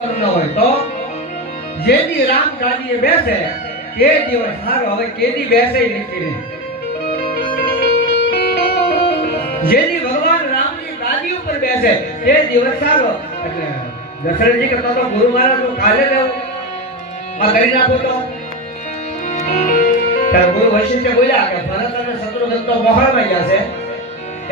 હોય તો જેની રામ ગાદીએ બેસે તે દિવસ સારો. હવે કેદી બેસે નથી, જેની ભગવાન રામની ગાદી ઉપર બેસે તે દિવસ સારો. એટલે દશરથજી કહેતા તો ગુરુ મહારાજ નું કાલે દેવું આ કરી નાખો તો ત્યારે ગુરુ વશિષ્ઠે બોલ્યા કે ભરત અને શત્રુઘ્ન તો મોહળમાં ગયા છે,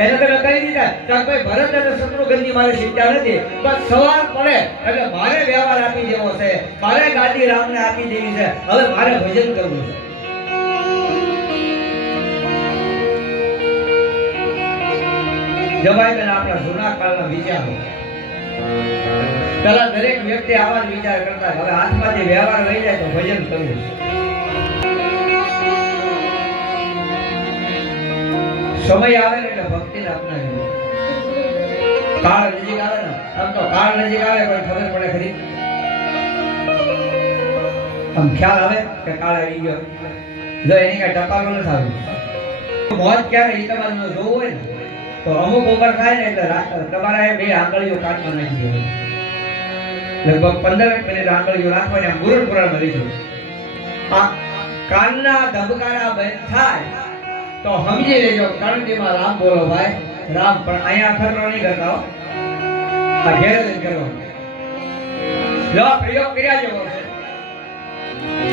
એને તમે કહી દીધા કે ભાઈ ભરત અને શત્રુઘ્નની મારે ચિંતા નથી, બસ સવાર પડે એટલે મારે વ્યવહાર આપી દેવો છે, મારે ગાદી રામને આપી દેવી છે, હવે મારે ભજન કરવું છે. જવાય બેન આપણા જૂના કાળના વિચારો પેલા દરેક વ્યક્તિ આવા જ વિચાર કરતા, હવે હાથમાંથી વ્યવહાર લઈ જાય તો ભજન કરવું છે. સમય આવે એટલે ભક્તિને અપનાવી. કાળ નજીક આવે ને, આમ તો કાળ નજીક આવે કોઈ ખબર પડે ખરી? આમ ખ્યાલ આવે કે કાળ આવી ગયો, જો એની કઈ ટપાલો ન થાય. મોત ક્યારે એ તમારે જોવું હોય ને તો અમુક ઉંમર થાય ને એટલે તમારા બે આંગળીઓ કાઢમાં નાખી દેવાની, લગભગ 15 મિનિટ આંગળીઓ રાખવાની, આમ ગુરુ પુરાણમાં લખ્યું. આ કાનના ધબકારા બંધ થાય તો સમજી લેજો કરણીમાં રામ બોલો ભાઈ રામ. પણ અહીંયા ખરો નહીં કરતા હો, આ ઘેર જ કરવાનો. જો પ્રયોગ કર્યા જેવો છે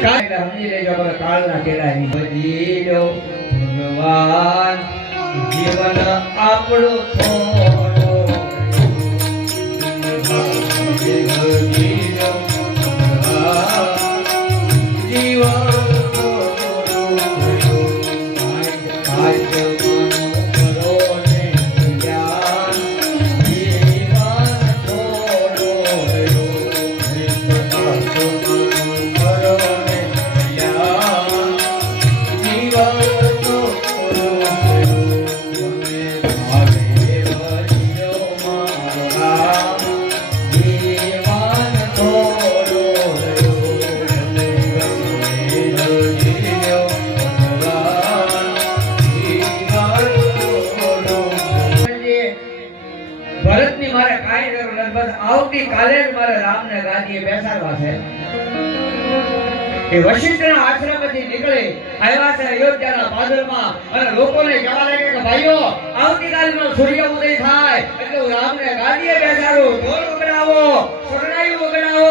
કાલ સમજી લેજો કે કાળના કેળાની બધી લો ભગવાન જીવન આપણું થોડો જીવન કાલે મારે રામને ગાદીએ બેસાડવા છે. એ વશિષ્ઠના આશ્રમથી નીકળે આવ્યા છે અયોધ્યાના પાદરમાં અને લોકોને કહેવા લાગે કે ભાઈઓ આવતીકાલનો સૂર્ય ઉદય થાય એટલે હું રામને ગાદીએ બેસાડું, ઢોલ વગાડો, શરણાઈઓ વગાડો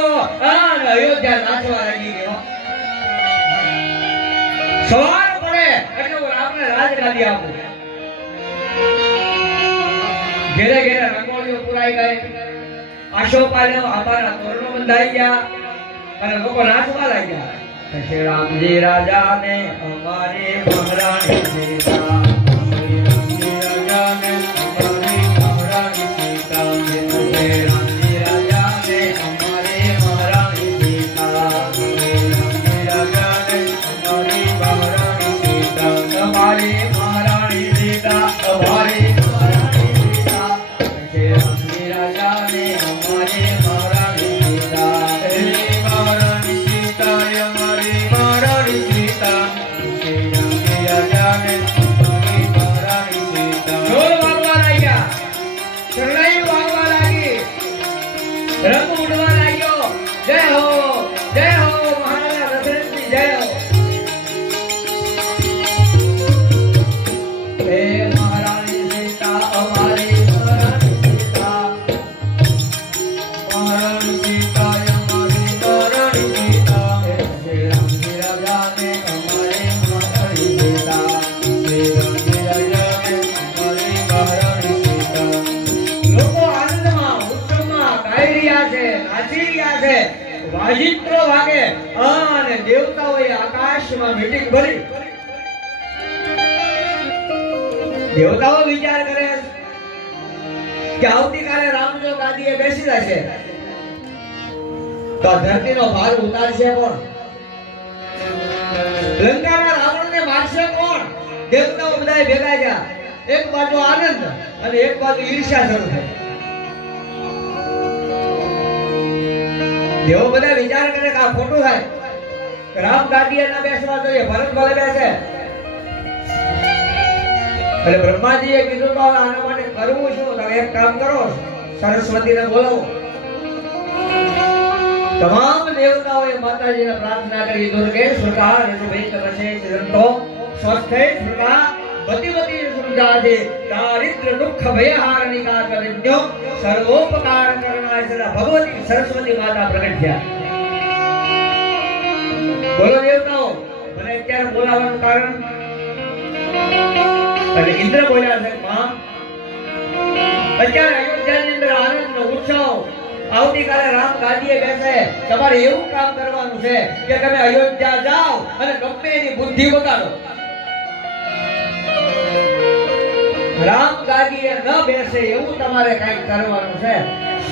અને અયોધ્યા નાચવા લાગી ગયો. સવાર પડે એટલે હું રામને રાજગાદી આપું. ઘેરે ઘેરે રંગોળીઓ પુરાઈ ગઈ, આશોપાલવ આંબાના તોરણો બંધાઈ ગયા અને લોકો નાચવા લાગ્યા. શ્રી રામજી રાજાને અમારે મહારાણી સીતા, શ્રી રામજી રાજાને અમારે મહારાણી સીતા, શ્રી રામજી રાજાને અમારે મહારાણી સીતા, શ્રી રામજી રાજાને અમારી મહારાણી સીતા, તમારી મહારાણી સીતા, અમારી મહારાણી સીતા, શ્રી રામજી રાજાને અમારે મહારાણી સીતા, શ્રી મહારાણી સીતા અમારી મહારાણી સીતા, શ્રી રામજી રાજાને અમારી મહારાણી સીતા. ઢોલ વાગવા લાગ્યા, શરણાઈઓ વાગવા લાગી, રંગ ઉડવા લાગ્યો. જય હો મહારાજા દશરથજી જય હો. હે મહારાણી સીતા અમારી મહારાણી સીતા, મહારાણી સીતા અમારી મહારાણી સીતા, શ્રી રામજી રાજાને અમારી મહારાણી સીતા, શ્રી રામજી રાજાને અમારી મહારાણી સીતા. લોકો આનંદમાં ઉત્સવમાં ગાઈ રહ્યા છે, નાચી રહ્યા છે, વાજિંત્રો વાગે અને દેવતાઓએ આકાશમાં મીટિંગ ભરી. દેવતાઓ વિચાર કરે કે આવતીકાલે રામ જો ગાદીએ બેસી જશે તો ધરતીનો ભાર ઉતારશે કોણ? લંકાના રાવણને મારશે કોણ? દેવતાઓ બધા ભેગા થયા. એક બાજુ આનંદ અને એક બાજુ ઈર્ષ્યા શરૂ થઈ. દેવો બધા વિચાર કરે કે આ ખોટું થાય, રામ ગાદીએ ન બેસવા જોઈએ, ભરત ભલે બેસે. એટલે બ્રહ્માજીએ કીધું તો આના માટે કરવું શું? તમે એક કામ કરો, સરસ્વતીને બોલાવો. તમામ દેવતાઓએ માતાજીને પ્રાર્થના કરી દુર્ગે સુરતા રસુભેત વસે ચિરંતો સ્વસ્થે સુરતા બતિવતી સુંદાદે દારિદ્ર દુઃખ ભયહારણિકા કવિજ્ઞો સર્વોપકાર કરનાર સદા ભગવતી સરસ્વતી માતા પ્રગટ થયા. બોલો દેવતાઓ, મને અત્યારે બોલાવવાનું કારણ? અને ઇન્દ્ર બોલ્યા છે, માં અત્યારે અયોધ્યાની અંદર આનંદનો ઉત્સવ, આવતીકાલે રામ ગાદીએ બેસે, તમારે એવું કામ કરવાનું છે કે તમે અયોધ્યા જાઓ અને ગમે એની બુદ્ધિ બગાડો. રામ ગાદીએ ન બેસે એવું તમારે કંઈક કરવાનું છે.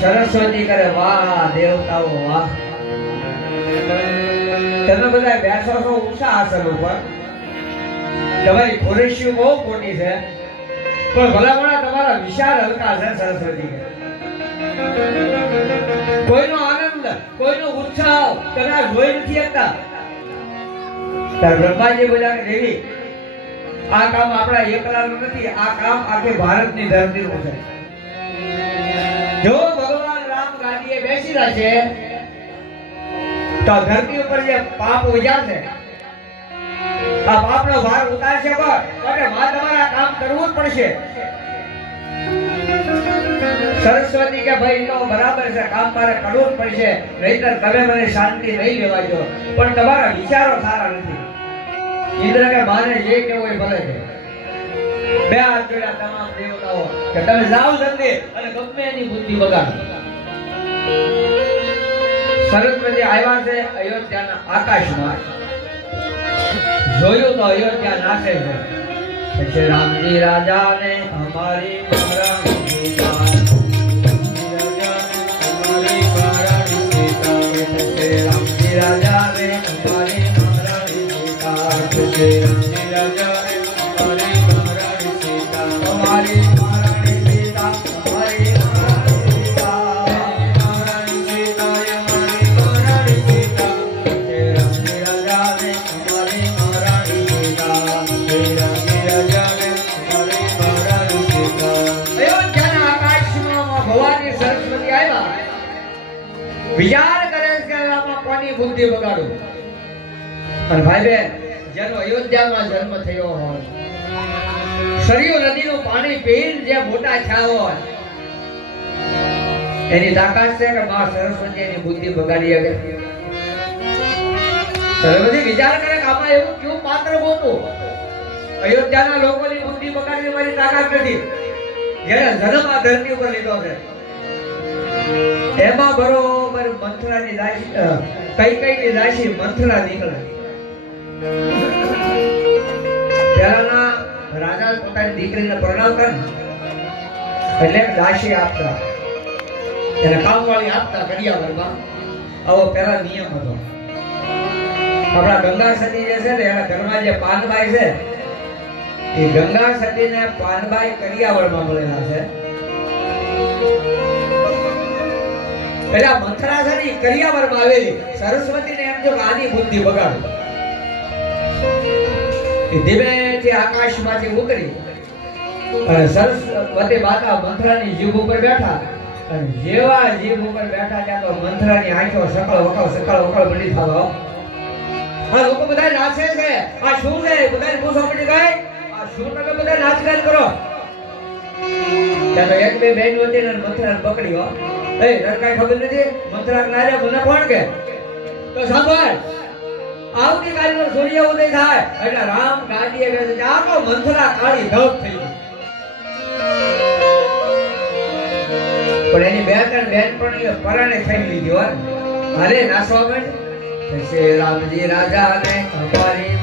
સરસ્વતી કરે, વાહ દેવતાઓ વાહ, તમે બધા બેસો છો ઊંચા આસન ઉપર, તમારી ખુરશીઓ બહુ મોટી છે, પણ ભલામણા તમારા વિશાળ હલકા છે. સરસ્વતી કોઈનો આનંદ, કોઈનો ઉત્સાહ તમે જોઈ નથી શકતા. ત્યારે બ્રહ્માજી બોલ્યા કે દેવી, આ કામ આપણા એકલાનું નથી, આ કામ આખી ભારતની ધરતીનું છે. જો ભગવાન રામ ગાદીએ બેસી રહ્યા છે તો ધરતી ઉપર જે પાપ ઉજ્યા છે, આ પાપનો ભાર ઉતારશે કોણ? એટલે માં તમારે આ કામ કરવું જ પડશે. સરસ્વતી કે ભાઈ તો બરાબર છે, કામ મારે કરવું જ પડશે, નહીતર તમે મને શાંતિ નહીં લેવાજો. પણ તમારા વિચારો સારા નથી. ઇન્દ્ર કે માને જે કેવું હોય ભલે છે. બે હાથ જોડ્યા તમામ દેવતાઓ કે તમે જાઓ જલ્દી અને ગમે એની બુદ્ધિ બગાડો. સરસ્વતી આવ્યા છે અયોધ્યાના આકાશમાં, જોયું તો અયોધ્યા નાશે છે. પછી રામજી રાજાને અમારી મહારાણી સીતા, રામજી રાજાને અમારી મહારાણી સીતા, રામજી રાજાને અમારી મહારાણી સીતા, અમારી મહારાણી સીતા, અમારી મહારાણી સીતા, મહારાણી સીતા, અમારી મહારાણી સીતા, રામજી રાજાને અમારી મહારાણી સીતા, રામજી રાજાને અમારી મહારાણી સીતા. અયોધ્યાના આકાશમાં ભવાની સરસ્વતી આવ્યા, વિચાર કરે કે આમાં કોની બુદ્ધિ બગાડું. અને ભાઈ બેન, જેનો અયોધ્યામાં જન્મ થયો હોય, સરયુ નદીનું પાણી પીને જે મોટા થયા હોય, એની તાકાત છે કે માં સરસ્વતી એની બુદ્ધિ બગાડી શકે? સરસ્વતી વિચાર કરે કે આમાં એવું કેવું પાત્ર ગોતું? અયોધ્યાના લોકોની બુદ્ધિ બગાડવાની મારી તાકાત નથી. જેને જન્મ આ ધરતી ઉપર લીધો છે, એમાં બરોબર મંથરાની રાશિ, કઈ રાશિ મંથરા નીકળે. પહેલાના રાજા પોતાની દીકરીને પરણાવ કરે એટલે રાશિ આપતા, એને કામવાળી આપતા કડિયાવરમાં. આવો પહેલા નિયમ હતો. આપણા ગંગા સતી જે છે ને, એના ઘરમાં જે પાનબાઈ છે, એ ગંગા સતીને પાનબાઈ કડિયાવરમાં મળેલા છે. એટલે આ મંથરા છે ને કરિયાવરમાં આવેલી. સરસ્વતીને એમ જો આની બુદ્ધિ બગાડો. એ ધીમેથી આકાશમાંથી ઉતરી અને સરસ્વતી માતા મંથરાની જીભ ઉપર બેઠા. અને જેવા જીભ ઉપર બેઠા ત્યાં તો મંથરાની આંખો સકળ વકળ બની થવા. આ લોકો બધા નાચે છે. આ શું છે? બધાને પૂછવા પડી ગઈ, આ શું તમે બધા નાચગાન કરો? ત્યાં તો એક બે બહેન હતી ને મંથરાને પકડી. હો એ નરકાઈ ખબર નથી મંથરા નારે મને કોણ કે? તો સાંભળ, આવતીકાલનો સૂર્ય ઉદય થાય એટલે રામ ગાદીએ બેસે છે. આ તો મંથરા કાળી ધબ થઈ ગઈ. પણ એની બે ત્રણ બેન પણ પરાણે ખાઈ લીધી હોય. હાલે નાસવા માંડ. શ્રી રામજી રાજાને અમારી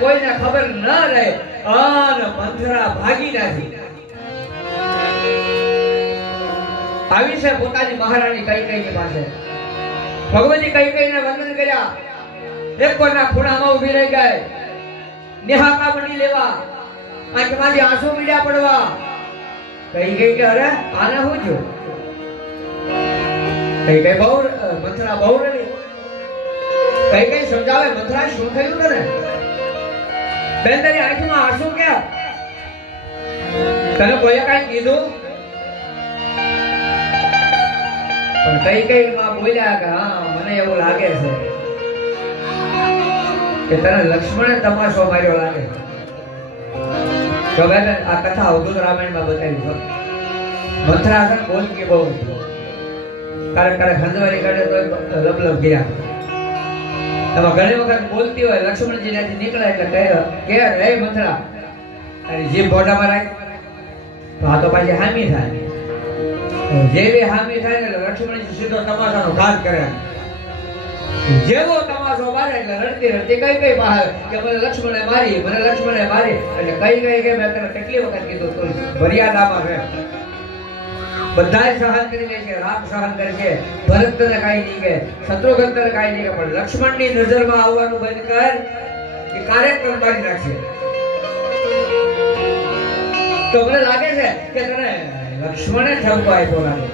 કોઈને ખબર ન રહે અને મંથરા ભાગી નાખી. આવી છે પોતાની મહારાણી કઈ કઈ પાસે. ભગવતી કઈ કઈને વંદન કર્યા, એક કોના ખૂણામાં ઊભી રહી ગઈ, નિહાકા બની લેવા, આંખમાંથી આંસુ મીડ્યા પડવા. કઈ કે અરે આને હું છું? કઈ બહુ મંથરા બહુ રડી. કઈ સમજાવે, મંથરા શું થયું તને? બેન તારી આંખમાં આંસુ કેમ? તને કોઈ કઈ કીધું? પણ કઈ માં બોલ્યા કે હા મને એવું લાગે છે કે તને લક્ષ્મણે તમાશો માર્યો લાગે. તો બેન આ કથા અવધૂત રામાયણમાં બતાવી છે. મંથરા છે બોલકી બહુ, ક્યારેક હંદવારી કાઢે તો લબલબ ગયા. એમાં ઘણી વખત બોલતી હોય, લક્ષ્મણજી ત્યાંથી નીકળે એટલે કહે કે હે મંથરા તારી જીભ મોઢામાં રાખ, તો આ તો પાછી હામી થાય. જેવી હામી થાય એટલે લક્ષ્મણજી સીધો તમાશાનો ઘાત કરે. જેવો તમાશો મારે એટલે રડતી રડતી કઈ બહાર કે મને લક્ષ્મણે મારી, મને લક્ષ્મણે મારી. એટલે કઈ મેં તને કેટલી વખત કીધું તું મર્યાદામાં રહે. બધાય સહન કરી લે છે, રામ સહન કરે છે, ભરત તને કાઈ નહીં કે, શત્રુઘ્ન તને કાઈ નહીં કે, પણ લક્ષ્મણની નજરમાં આવવાનું બંધ કર કે કાર્યક્રમ મારી નાખશે. તો મને લાગે છે કે તને લક્ષ્મણે ઠપકો આપ્યો લાગે.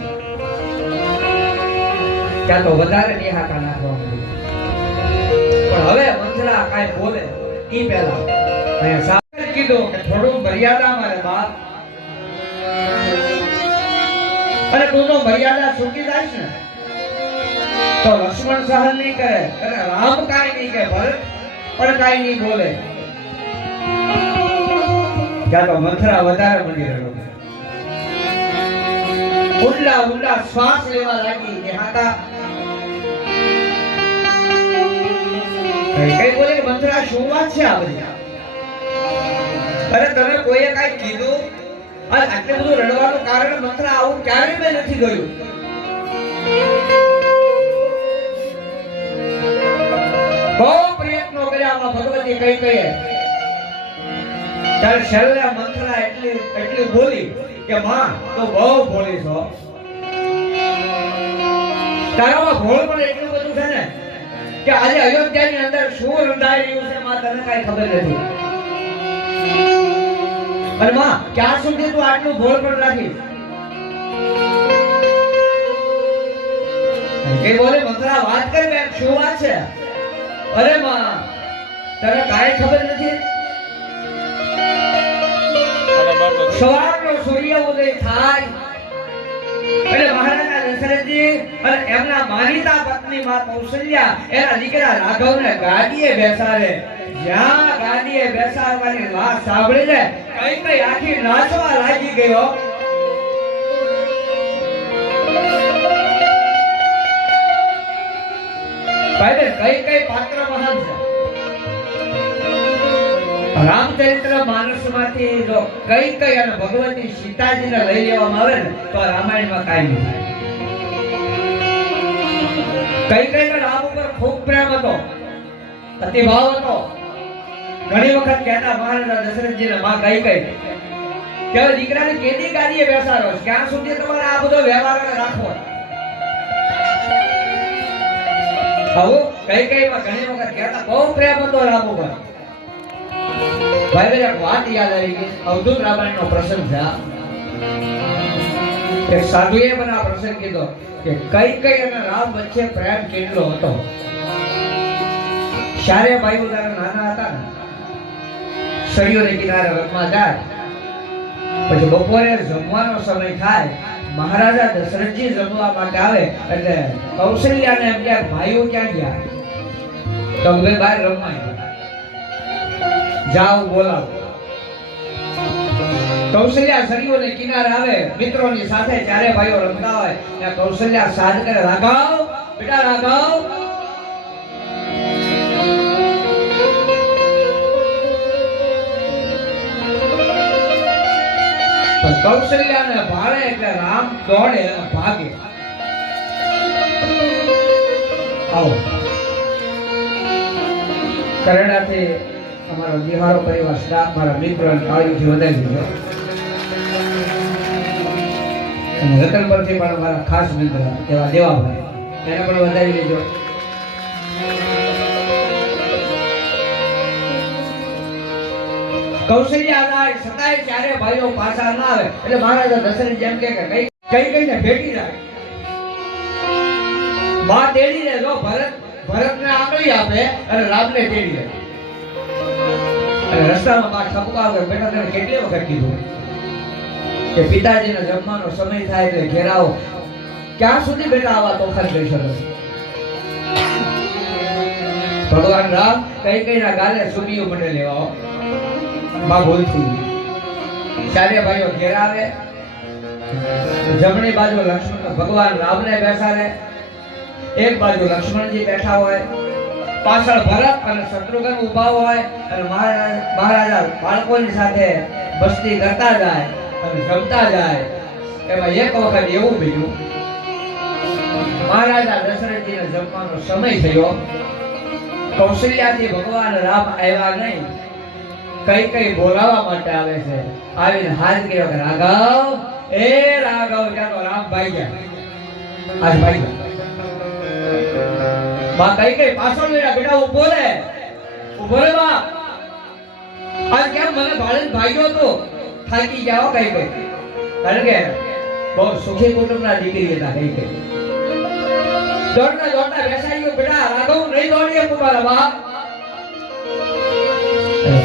ત્યાં તો વધારે નિહાકા નાખવા માંડી. પણ હવે મંથરા કાંઈ બોલે ઈ પહેલા અહીંયા સાહેબ કીધું કે થોડું મર્યાદામાં રહે બાપ. અને તું તો મર્યાદા ચૂકી જાય ને તો લક્ષ્મણ સહન નહીં કરે, અને રામ કાંઈ નહીં કે, ભરત પણ કાંઈ નહીં બોલે. ત્યાં તો મંથરા વધારે મળી રહ્યો. ઊંડા શ્વાસ લેવા લાગી. નિહાકા કઈ બોલે કે મંથરા શું વાત છે આ બધી? અરે તને કોઈએ કાંઈ કીધું? અને આટલું બધું રડવાનું કારણ મંથરા આવું ક્યારે મેં નથી ગયું. બહુ પ્રયત્નો કર્યા ભગવતી કઈ કહીએ ત્યારે છેલ્લે મંથરા એટલી બોલી કે માં તો બહુ ભોળી છો. તારામાં ભોળ પણ એટલું બધું છે ને કે આજે અયોધ્યાની અંદર શું રંધાઈ રહ્યું છે માં તને કાંઈ ખબર નથી. અને માં ક્યાં સુધી તું આટલું ભોળ પણ રાખીશ? કે બોલે મંથરા વાત કર બેન શું વાત છે? અરે માં તને કાંઈ ખબર નથી. સવારનો સૂર્ય ઉદય થાય એટલે મહારાજા દશરથજી અને એમના માનીતા પત્ની માં કૌશલ્યા એના દીકરા રાઘવને ગાદીએ બેસાડે. જ્યાં ગાદીએ બેસાડવાની વાત સાંભળીને કઈ આખી નાચવા લાગી ગયો. ભાઈ કઈ પાત્ર મહાન છે. રામચરિત્ર માનસમાંથી જો કઈ અને ભગવતી સીતાજીને લઈ લેવામાં આવે ને તો રામાયણમાં કાંઈ નહીં થાય. કઈ રામ ઉપર ખૂબ પ્રેમ હતો, અતિભાવ હતો. ઘણી વખત કહેતા મહારાજા દશરથજીને માં કઈ કે દીકરાને કેદી ગાદીએ બેસાડો, ક્યાં સુધી તમારે આ બધો વ્યવહાર રાખવો? આવું કઈ માં ઘણી વખત કહેતા બહુ પ્રેમ હતો રામ ઉપર. ભાઈ એક વાત યાદ આવી ગઈ. અવધૂત રામાયણનો પ્રસંગ છે. એક સાધુએ મને આ પ્રસંગ કીધો કે કઈ અને રામ વચ્ચે પ્રેમ કેટલો હતો. ચારે ભાઈઓ જ્યારે નાના હતા ને સરયુને કિનારે વનમાં જાય, પછી બપોરે જમવાનો સમય થાય, મહારાજા દશરથજી જમવા માટે આવે એટલે કૌશલ્યાને એમ કે ભાઈઓ ક્યાં ગયા? તો ભાઈ બહાર રમવા જાઓ બોલાવો. કૌશલ્યા સરયુને કિનારે આવે મિત્રોની સાથે, ચારે ભાઈઓ રમતા હોય ત્યાં કૌશલ્યા સાદ કરે, રાઘવ બેટા રાઘવ. કૌશલ્યાને ભાળે એટલે રામ દોડે અને ભાગે. આવો કરેડાથી અમારો બિહારો પરિવાર સ્ટાફ મારા મિત્ર અને કાળીથી વધારી દીધો. અને રતન પરથી પણ મારા ખાસ મિત્ર એવા દેવાભાઈ એને પણ વધાવી લેજો. કૌશલ્યા જાય છતાંય ચારે ભાઈઓ પાછા ના આવે એટલે મહારાજા દશરથ જેમ કે કઈ કઈને ભેટી જાય. માં તેડી લે જો ભરતને આંગળી આપે અને રામને તેડી લે. અને રસ્તામાં માં ઠપકાવે બેટા તને કેટલી વખત કીધું કે પિતાજીને જમવાનો સમય થાય એટલે ઘેર આવો. ક્યાં સુધી બેટા આવા તોફાન કરી શકો? ભગવાન રામ કઈના ગાલે સુબીઓ મને લેવા માં બોલતી. ચારે ભાઈઓ ઘેર આવે. જમણી બાજુ લક્ષ્મણ ભગવાન રામને બેસાડે, એક બાજુ લક્ષ્મણજી બેઠા હોય, પાછળ ભરત અને શત્રુઘ્ન ઊભા હોય અને મહારાજા બાળકોની સાથે મસ્તી કરતા જાય અને જમતા જાય. એમાં એક વખત એવું બન્યું, મહારાજા દશરથજીને જમવાનો સમય થયો. કૌશલ્યાથી ભગવાન રામ આવ્યા નહીં, કઈ બોલાવવા માટે આવે છે. આવીને હાથ કર્યો કે રાઘવ, એ રાઘવ. ચાલો રામ ભાઈ ગયા, આજ ભાઈ ગયા. માં કઈ પાછળ મેરા બેટા ઉભો રે બા. આજ કેમ મને ભાળીને ભાગ્યો તો? થાકી જાઓ કઈ કારણ કે બહુ સુખી કુટુંબના દીકરી હતા. કઈ દોડતા બેસાઈ ગયો. બેટા રાઘવ નહીં દોડીએ તમારા બા.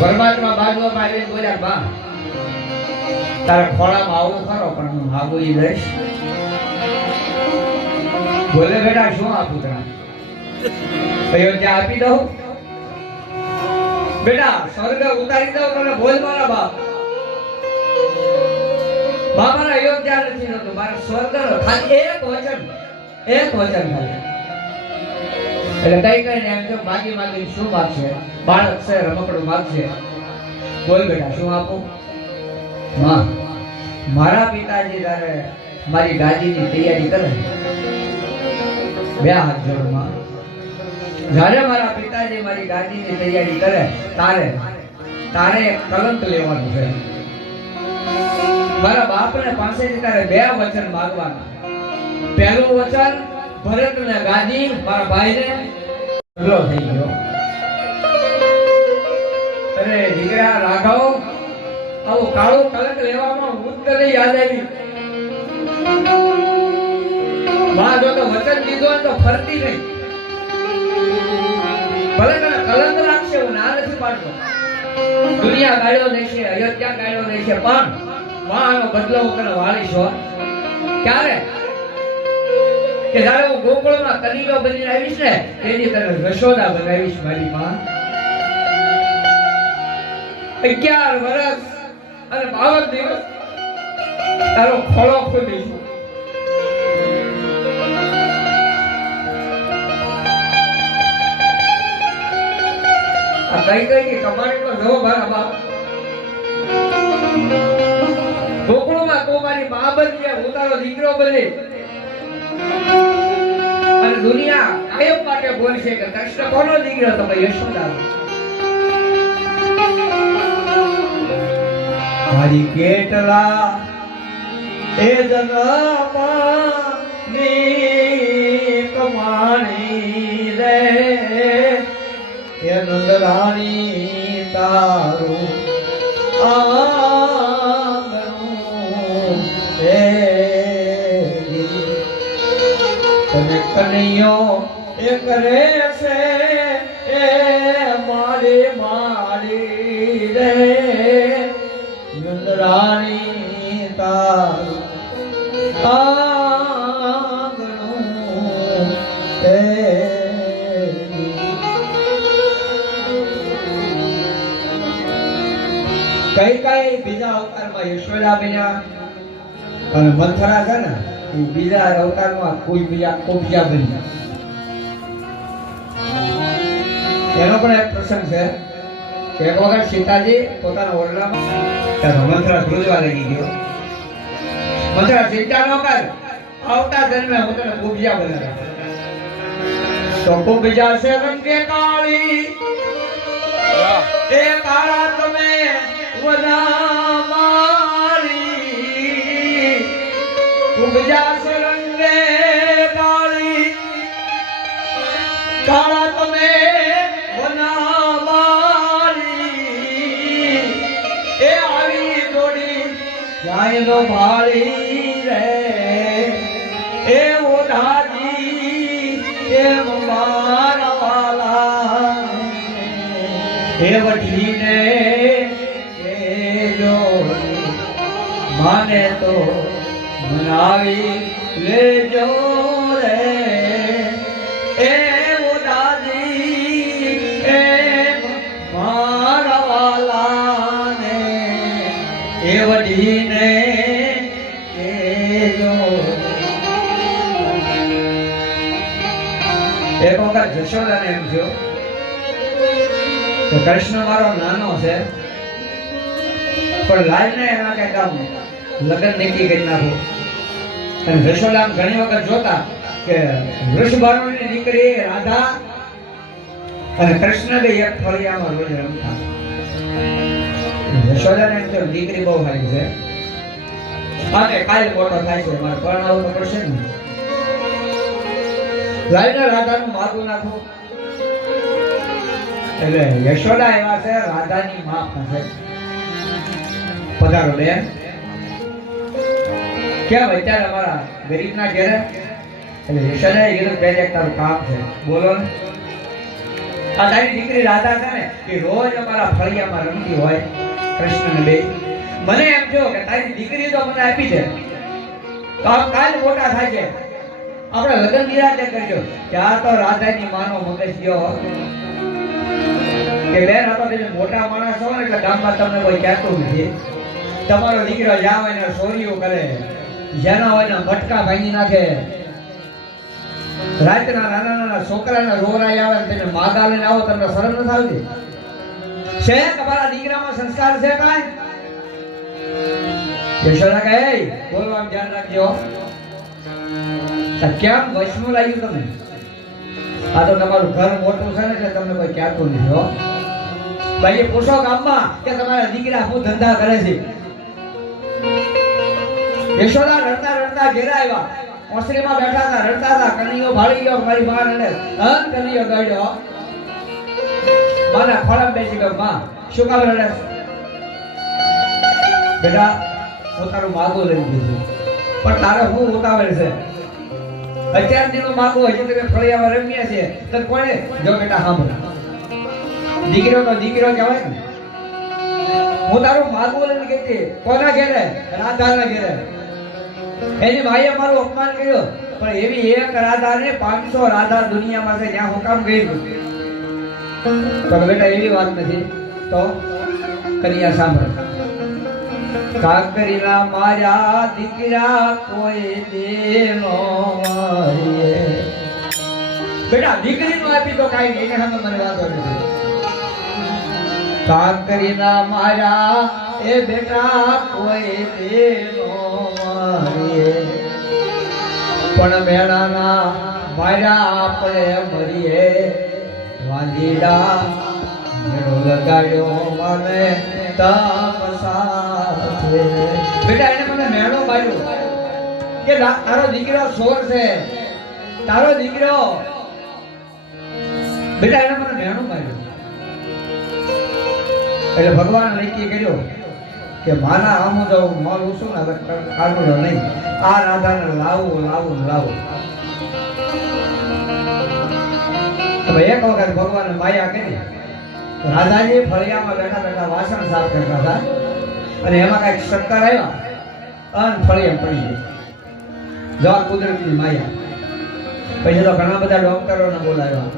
પરમાત્મા બાજુમાં આવીને બોલ્યા, બા તારા ખોળામાં આવું ખરો પણ હું ભાગું ઈ રહીશ. બોલે બેટા શું આપું તને? અયોધ્યા આપી દઉં? બેટા સ્વર્ગ ઉતારી દઉં તને? બોલ મારા બાપ. મારા અયોધ્યા નથી નતું, મારા સ્વર્ગ ખાલી એક વચન ખાલી. એટલે કઈ એમ તો માગી શું માગશે? બાળક છે, રમકડું માગશે. બોલ બેટા શું આપું? માં મારા પિતાજી તારે મારી ગાદીની તૈયારી કરે. બે હાથ જોડ માં. જ્યારે મારા પિતાજી મારી ગાદીની તૈયારી કરે તારે કલંક લેવાનું છે. મારા બાપને પાસેથી તારે બે વચન માંગવાના. પહેલું વચન ભરતને ગાદી, મારા ભાઈને ઝઘડો થઈ ગયો. અરે દીકરા રાઘવ, આવું કાળું કલંક લેવામાં હું તને યાદ આવી. માં જો તો વચન દીધો તો ફરતી નહીં. ભલે તને કલંક લાગશે, હું ના નથી પાડતો. દુનિયા ગાળ્યો દેશે, અયોધ્યા ગાળ્યો દેશે, પણ આનો બદલો હું તને વાળીશ. ક્યારે? કે જ્યારે હું ગોકુળમાં કનૈયો બનીને આવીશ ને, તેની તને યશોદા બનાવીશ મારી માં. 11 વર્ષ અને 52 દિવસ તારો ખોળો ખોલીશ. આ કઈ કમાણી તો જો મારા બાપ. ગોકુળમાં તો મારી મા બની, હું તારો દીકરો બની. અને દુનિયા કાયમ માટે બોલશે કે કૃષ્ણ કોનો દીકરો? તમે યશોદા. મારી કેટલા એ જગની કમાણી રે, એ નંદરાણી તારું આંગણું હે. તને કનૈયો એ કરે છે એ મારી રે, નંદરાણી તારું આંગણું હે. કઈ બીજા અવતારમાં યશોદા બન્યા અને મંથરા છે ને એ બીજા અવતારમાં કોઈ બીજા બન્યા. એનો પણ એક પ્રસંગ છે કે એક વખત સીતાજી પોતાના ઓરડામાં મંથરા ધ્રુજવા લાગી ગયો. મંથરા ચિંતા ન કર, આવતા જન્મે હું તને કુબજા બનાવ્યા. તો કુબજા છે રંગે કાળી, એ કાળા તમે વના મારી. કુબજા છે રંગે કાળી, માયનો ભાળી રે એ ઓઢાજી એમ મારા વાલા એ વઢીને જો માને તો મનાવી લેજો રે એ ઓઢાજી એમ મારા વાલાને એ વઢીને એક વખત જશોદાને એમ થયો કે કૃષ્ણ મારો નાનો છે પણ લાલને એના કઈ કામ લગ્ન નક્કી કરી નાખો અને જશોદા ઘણી વખત જોતા કે વૃષભાનુની દીકરી રાધા અને કૃષ્ણ બે એક ફળિયામાં રોજ રમતા. જશોદાને એમ કે દીકરી બહુ સારી છે અને કાલે મોટો થાય છે મારે પરણાવવું તો પડશે ને. લાઈને રાધાનું માથું નાખું એટલે યશોદા એવા છે રાધાની માં પાસે પધારો બેન કેમ અત્યારે અમારા ગરીબના ઘેરે એટલે યશોદાએ કીધું પહેલે તારું કામ છે બોલો ને. આ તારી દીકરી રાધા છે ને એ રોજ અમારા ફળિયામાં રમતી હોય કૃષ્ણને બે મને એમ જો કે તારી દીકરી તો મને આપી છે તો આમ કાલ મોટા થાય છે આપણે લગ્ન નિરાતે કરજો. ત્યાં તો રાધાની માનો મગજ ગયો કે બેન આ તો તમે મોટા માણસ છો ને એટલે ગામમાં તમને કોઈ કહેતું નથી. તમારો દીકરો જ્યાં હોય ને ચોરીઓ કરે જેના હોય ને મટકા ભાંગી નાખે રાતના નાના નાના છોકરાના રોરાઈ આવે ને તમે માગા લઈને આવો તમને શરમ નથી આવતી છે? તમારા દીકરામાં સંસ્કાર છે કાંઈ? યશોદા કહે બોલવાનું ધ્યાન રાખજો. કેમ વૈષ્ણુ લાગ્યું તમે? આ તો તમારું ઘર મોટું છે ને એટલે તમને કોઈ કહેતું નથી હો. ભાઈ પૂછો ગામમાં કે તમારા દીકરા શું ધંધા કરે છે? યશોદા રડતા રડતા ઘેર આવ્યા. ઓસરીમાં બેઠા હતા રડતા હતા. કનૈયો ભાળી ગયો મારી માં અને અન કનૈયો ગયો મારા ખોળામાં બેસી ગયો. માં શું કામ રડે? બેટા હું તારું માગું લઈ દીધું પણ તારે હું ઉતાવળ છે? અત્યાર દીનો માગું હજી તમે ફળિયામાં રમ્યા છે તો કોણે જો બેટા સાંભળ દીકરો તો દીકરો કહેવાય ને. હું તારું માગું લઈને કહેતી કોના ઘેરે? રાધાના ઘેરે. એની માએ મારું અપમાન કર્યું પણ એવી એક રાધા ને 500 રાધા દુનિયામાં છે જ્યાં હું કામ કર્યું તો બેટા એવી વાત નથી તો કન્યા સાંભળ. કાકરીના મારા દીકરા કોઈ દેનો મારીએ. બેટા દીકરી નો આપી તો કાઈ નહીં એને સામે મને વાંધો નથી. કાકરીના મારા એ બેટા કોઈ દેનો મારીએ પણ મેળાના મારા આપણે મરીએ વાંદીડા મેળો લગાડ્યો મને બેટા એને મને મેળો માર્યો કે તારો દીકરો સોર છે તારો દીકરો. બેટા એને મને મેળો માર્યો એટલે ભગવાન નક્કી કર્યો કે માના આમું જાઉં મારું શું ને કાઢો નહીં આ રાધાને લાવું લાવું લાવું. હવે એક વખત ભગવાને માયા કરી. રાધાજી ફળિયામાં બેઠા બેઠા વાસણ સાફ કરતા હતા અને એમાં કઈક શક્કર આવ્યા અને ફળિયામાં પડી ગઈ. જવા કુદરતની માયા. પછી તો ઘણા બધા ડોક્ટરોને બોલાવ્યા,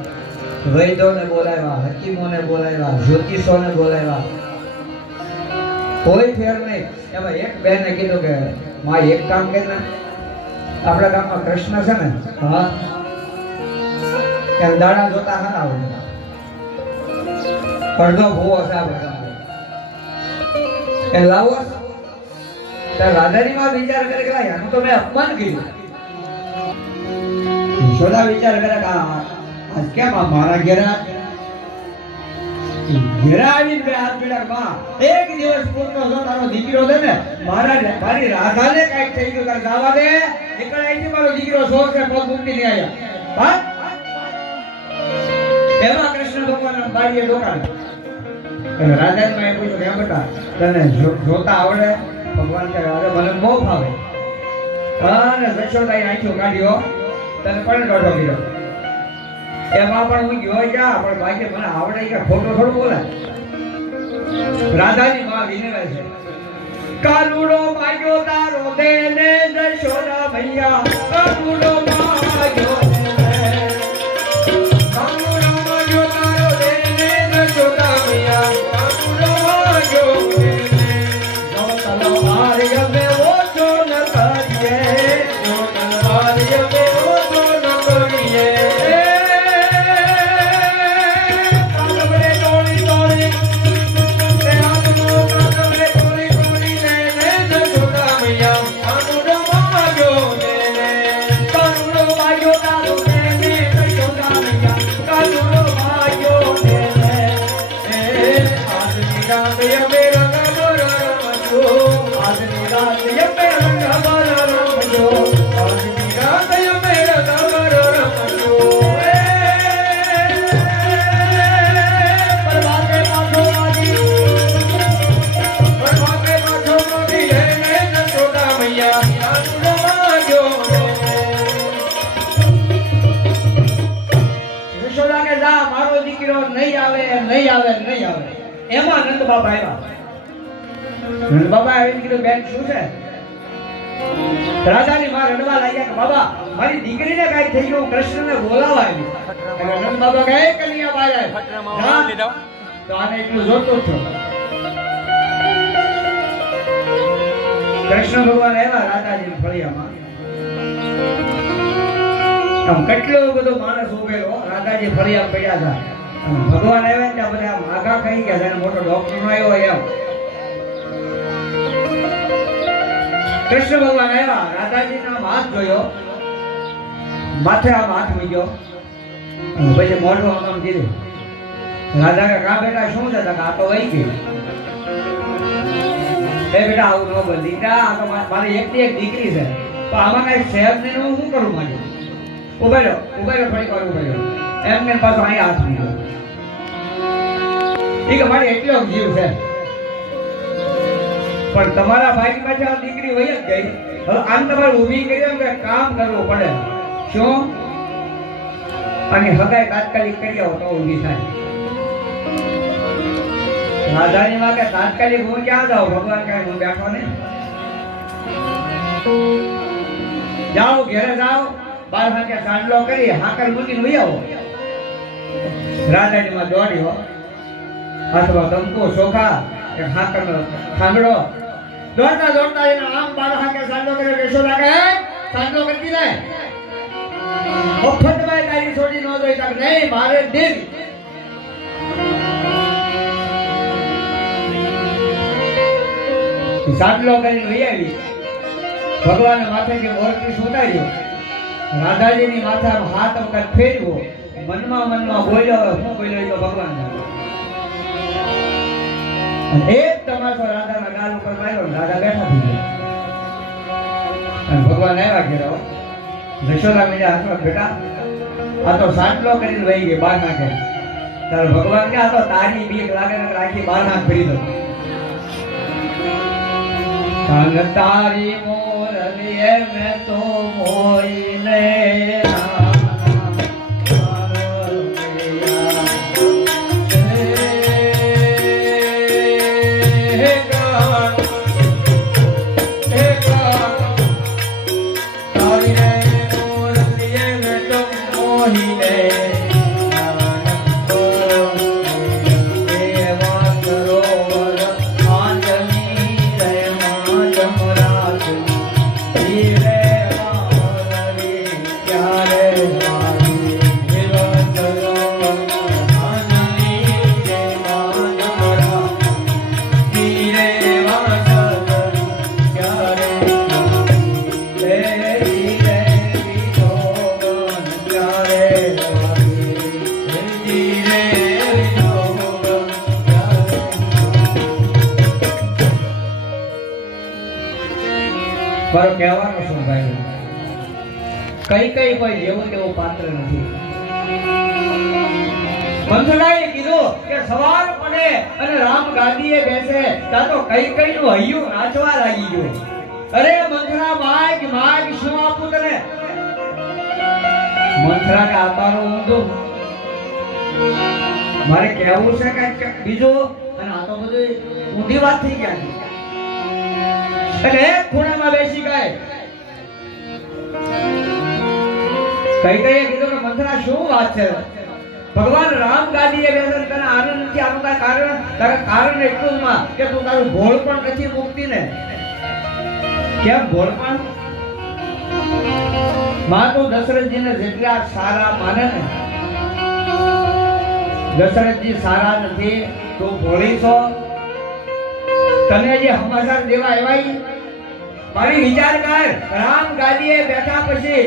વૈદ્યોને બોલાવ્યા, હકીમોને બોલાવ્યા, જ્યોતિષોને બોલાવ્યા. કોઈ ફેર નહીં. એમાં એક બેને કીધું કે માં એક કામ કરીને આપણા ગામમાં કૃષ્ણ છે ને હા કે દાડા જોતા હતા પડદો ભૂવો છે આપણા ગામમાં એ લાવો. રાધાની માં વિચાર કરે કે આનું તો મેં અપમાન કર્યું. યશોદા વિચાર કરે કે આજ કેમ મારા ઘેરા આવીને બે હાથ પીડા માં એક દિવસ પૂરતો જો તારો દીકરો છે ને મારી રાધાને કઈક થઈ ગયું તારે જવા દે નીકળ અહીંથી મારો દીકરો શોર છે પગ મૂકી નહીં આવ્યા. એમાં કૃષ્ણ ભગવાન બાળીએ ડોકાને રાધાને મેં પૂછ્યું કે બેટા તને જોતા આવડે? ભગવાન કહે અરે મને બહુ ભાવે અને જશોદાએ આંખો કાઢ્યો તને પણ દોઢો કર્યો એમાં પણ હું ગયો જા પણ બાકી મને આવડે કે ખોટું થોડું બોલે રાધાની માં વિનવે છે કાનુડો માગ્યો તારો દેને જશોદા ભૈયા કાનુડો માગ્યો એમાં નંદ બાબા આવ્યા નંદ બાબા આવીને કીધું બેન શું છે રાજાની માં રડવા લાગ્યા કે બાબા મારી દીકરીને કાઈ થઈ ગયું કૃષ્ણને બોલાવા આવી નંદ બાબા કહે કન્યા બાય તો આને એટલું જોતું છો કૃષ્ણ ભગવાન આવ્યા રાધાજી ફળિયામાં આમ કેટલો બધો માણસ ઉભેલો રાધાજી ફળિયા પડ્યા હતા ભગવાન આવ્યા ત્યાં બધા માગા કહી ગયા છે મોટો ડોક્ટર નો આવ્યો એમ કૃષ્ણ ભગવાન આવ્યા રાધાજી ના હાથ જોયો માથે આમ હાથ મૂક્યો પછી મોઢું આમ કીધું રાધા કે કા બેટા શું છે આ તો વહી ગયું એ બેટા આવું ન બોલ દીકરા આ તો મારી એકની એક દીકરી છે તો આમાં કઈ સહેબ ને હું શું કરું મારી ઉભા રહ્યો થોડીક વાર ઉભા રહ્યો એમને પાછો અહીં હાથ મૂક્યો કે મારી એટલો જીવ છે પણ તમારા ભાઈ પાસે આ દીકરી વહી જ ગઈ હવે આમ તમારે ઊભી કરી કે કામ કરવું પડે શું અને હગાઈ તાત્કાલિક કરી આવો તો ઊભી થાય રાધાની માં કે તાત્કાલિક હું ક્યાં જાઉં ભગવાન કહે હું બેઠો ને જાઓ ઘેરે જાઓ 12 વાગે સાંડલો કરી હાકર મૂકીને વહી આવો રાધાની માં દોડ્યો અથવા દમકો સોખા કે હાકર ખાંગડો દોડતા દોડતા એને આમ 12 વાગે સાંડલો કર્યો યશોદા કહે સાંડલો કરતી ને મફતમાં તારી છોડી ન જોઈ તક નહીં મારે દિલ સાંડલો કરીને લઈ આવી ભગવાન માથે જે મોરપીસ ઉતાર્યો રાધાજીની માથામાં હાથ વખત ફેરવો મનમાં બોલ્યો હું બોલ્યો તો ભગવાન એક તમારો રાધાના ગાલ ઉપર માર્યો રાધા બેઠા થઈ ગયા અને ભગવાન આવ્યા ઘેરો યશોદા મીરા હાથમાં બેટા આ તો સાંડલો કરીને વહી ગઈ બાર નાખે ત્યારે ભગવાન કે આ તો તારી બીક લાગે ને રાખી બાર નાખ ફરી દો કાન તારી મોરલીએ મેં તો મોઈને મારો કહેવાનો શું ભાઈ કઈ કોઈ જેવું તેવું પાત્ર નથી મંથરાએ કીધું કે સવાર પડે બને અને રામ ગાદીએ બેસે ત્યાં તો કઈ નું હૈયું નાચવા લાગી ગયું. અરે મંથરા માગ શું આપું તને? મંથરા કે આતારો ઊંધો મારે કહેવું છે કે બીજું અને આ તો બધું ઊંધી વાત થઈ ગયા છે. એટલે એક ખૂણામાં બેસી ગઈ. કઈ કીધું કે મંથરા શું વાત છે? ભગવાન રામ ગાદીએ બેસે તને આનંદ નથી, આનું કઈ કારણ? તારા કારણ એટલું જ માં કે તું તારું ભોળ પણ નથી મૂકતી ને. કેમ ભોળ પણ? માં તો દશરથજીને જેટલા સારા માને ને, દશરથજી સારા નથી, તું ભોળી છો. તને જે સમાચાર દેવા આવ્યા મારી વિચાર કર. રામ ગાદીએ બેઠા પછી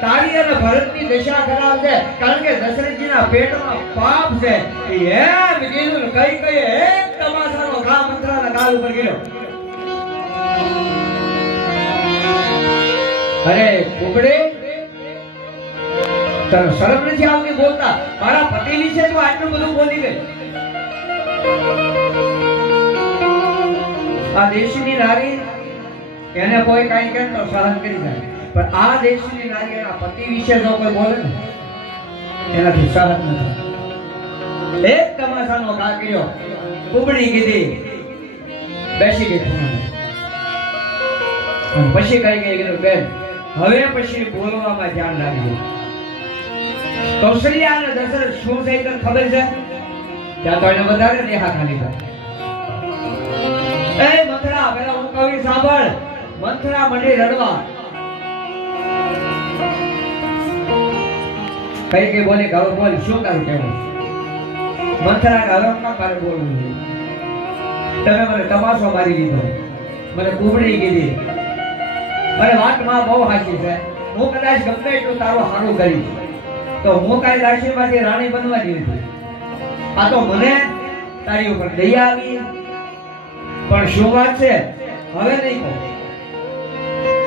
તારી અને ભરતની દશા ખરાબ છે, કારણ કે દશરથજીના પેટમાં પાપ છે. એમ કીધું કઈ એક તમાશાનો ઘા મંથરાના ગાલ ઉપર ગયો. અરે કુકડે, તને શરમ નથી આવતી બોલતા? મારા પતિ વિશે તું આટલું બધું બોલી ગઈ. આ દેશની નારી એને કોઈ કઈ કે તો સહન કરી જાય, પણ આ દેશની નારી એના પતિ વિશે જો કોઈ બોલે ને એનાથી સહન નથી. એક તમાશાનો ઘા કર્યો, કુબડી કીધી, બેસી ગઈ ખૂણામાં. પછી કઈ કીધું બેન હવે પછી બોલવામાં ધ્યાન રાખજો. કૌશલ્યા અને દશરથ શું છે તને ખબર છે? ત્યાં તો એને વધારે દેહા ખાલી થાય. એ મંથરા, પેલા હું કવિ સાંભળ. મંથરા મંડી રડવા. કઈ બોલી કે હવે બોલ, શું તારું કહેવું? મંથરા કે હવે મારે બોલવું છે. તમે મને તમાશો મારી દીધો, મને કુબડી કીધી, અને વાતમાં બહુ હાચી છે. હું કદાચ ગમે એટલું તારું સારું કરીશ તો હું કઈ રાશિમાંથી રાણી બનવાની નથી. આ તો મને તારી ઉપર દયા આવી, પણ શું વાત છે હવે નહીં કહું.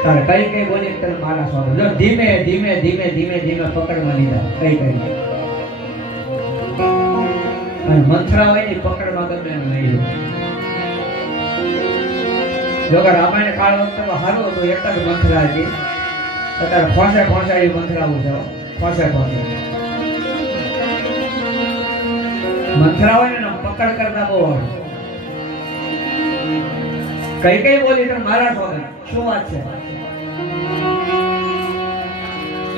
તારે કઈ બોલી તને મારા સ્વાગત. ધીમે ધીમે ધીમે ધીમે ધીમે પકડમાં લીધા. કઈ અને મંથરા હોય ને પકડમાં ગમે એમ લઈ લો. જો કે રામાયણ કાળ વખતે સારું હતું, એક જ મંથરા હતી. અત્યારે ખોસે એ મંથરાવું છે. ખોસે મંથરા હોય ને પકડ કરતા બહુ હોય. કઈ બોલી તો મારા સ્વાગત. શું વાત છે?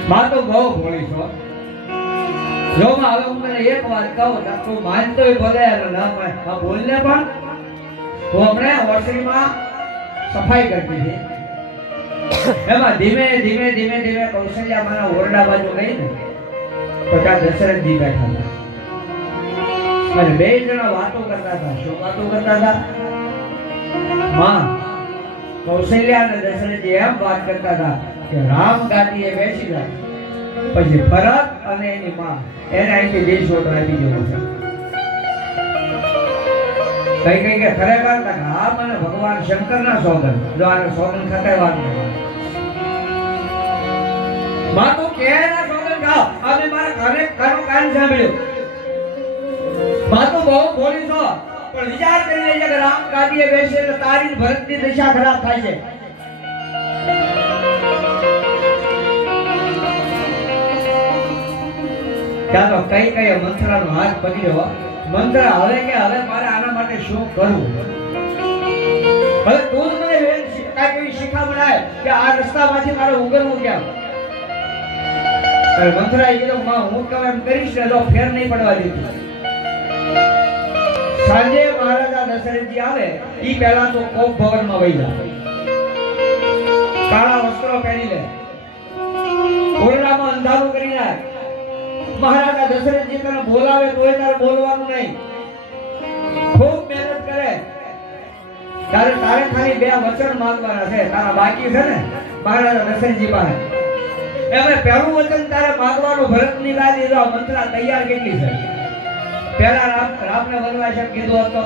માં તો બહુ ભોળી છો. જો માં હવે હું તને એક વાત કહું, તું માનતો ભલે ના માન, બોલને પણ. હું હમણાં હોસ્ટેલમાં સફાઈ કરતી હતી, એમાં ધીમે ધીમે ધીમે ધીમે કૌશલ્યા મારા ઓરડા બાજુ ગઈ ને તો ત્યાં દશરથજી બેઠા હતા અને બે જણા વાતો કરતા હતા. શું વાતો કરતા હતા? માં કૌશલ્યા અને દશરથજી એમ વાત કરતા હતા કે રામ ગાદીએ બેસી જાય પછી ભરત અને એની માં એને અહીંથી દેશ છોડ આપી દેવો છે. કઈ કે ખરેખર હા મને ભગવાન શંકરના સોગન. જો આને સોગન ખાતા વાત માં તો કેના સોગન ખાવ. અમે મારા ઘરે કાનો કાન સાંભળ્યો. માં તો બહુ બોલી છો, પણ વિચાર કરી લેજે કે રામ ગાદીએ બેસે તો તારી ભરતની દશા ખરાબ થાય છે. ત્યાં તો કઈ મંથરાનો હાથ પકડ્યો. મંથરા હવે મારે આના માટે શું કરવું? હવે તું જ મને કાંઈક એવી શિખામણ કે આ રસ્તામાંથી મારે ઉગરવું ક્યાં? મંથરાએ કીધું માં હું કહું એમ કરીશ ને તો ફેર નહીં પડવા દીધું. સાંજે મહારાજા દશરથજી આવે ઈ પહેલા તો કોપ ભવનમાં વહી જાય, કાળા વસ્ત્રો પહેરી લે, ઓરડામાં અંધારું કરી નાખ. મહારાજા દશરથજી તને બોલાવે તોય તારે બોલવાનું નહીં. ખૂબ મહેનત કરે. તારે ખાલી બે વચન માંગવાના છે. તારા બાકી છે ને મહારાજા દશરથજી પાસે. એમાં પહેલું વચન તારે માંગવાનું ભરતની ગાદી. જો મંથરા તૈયાર કેટલી છે. પહેલા રામને વનવાસ એમ કીધું હતો,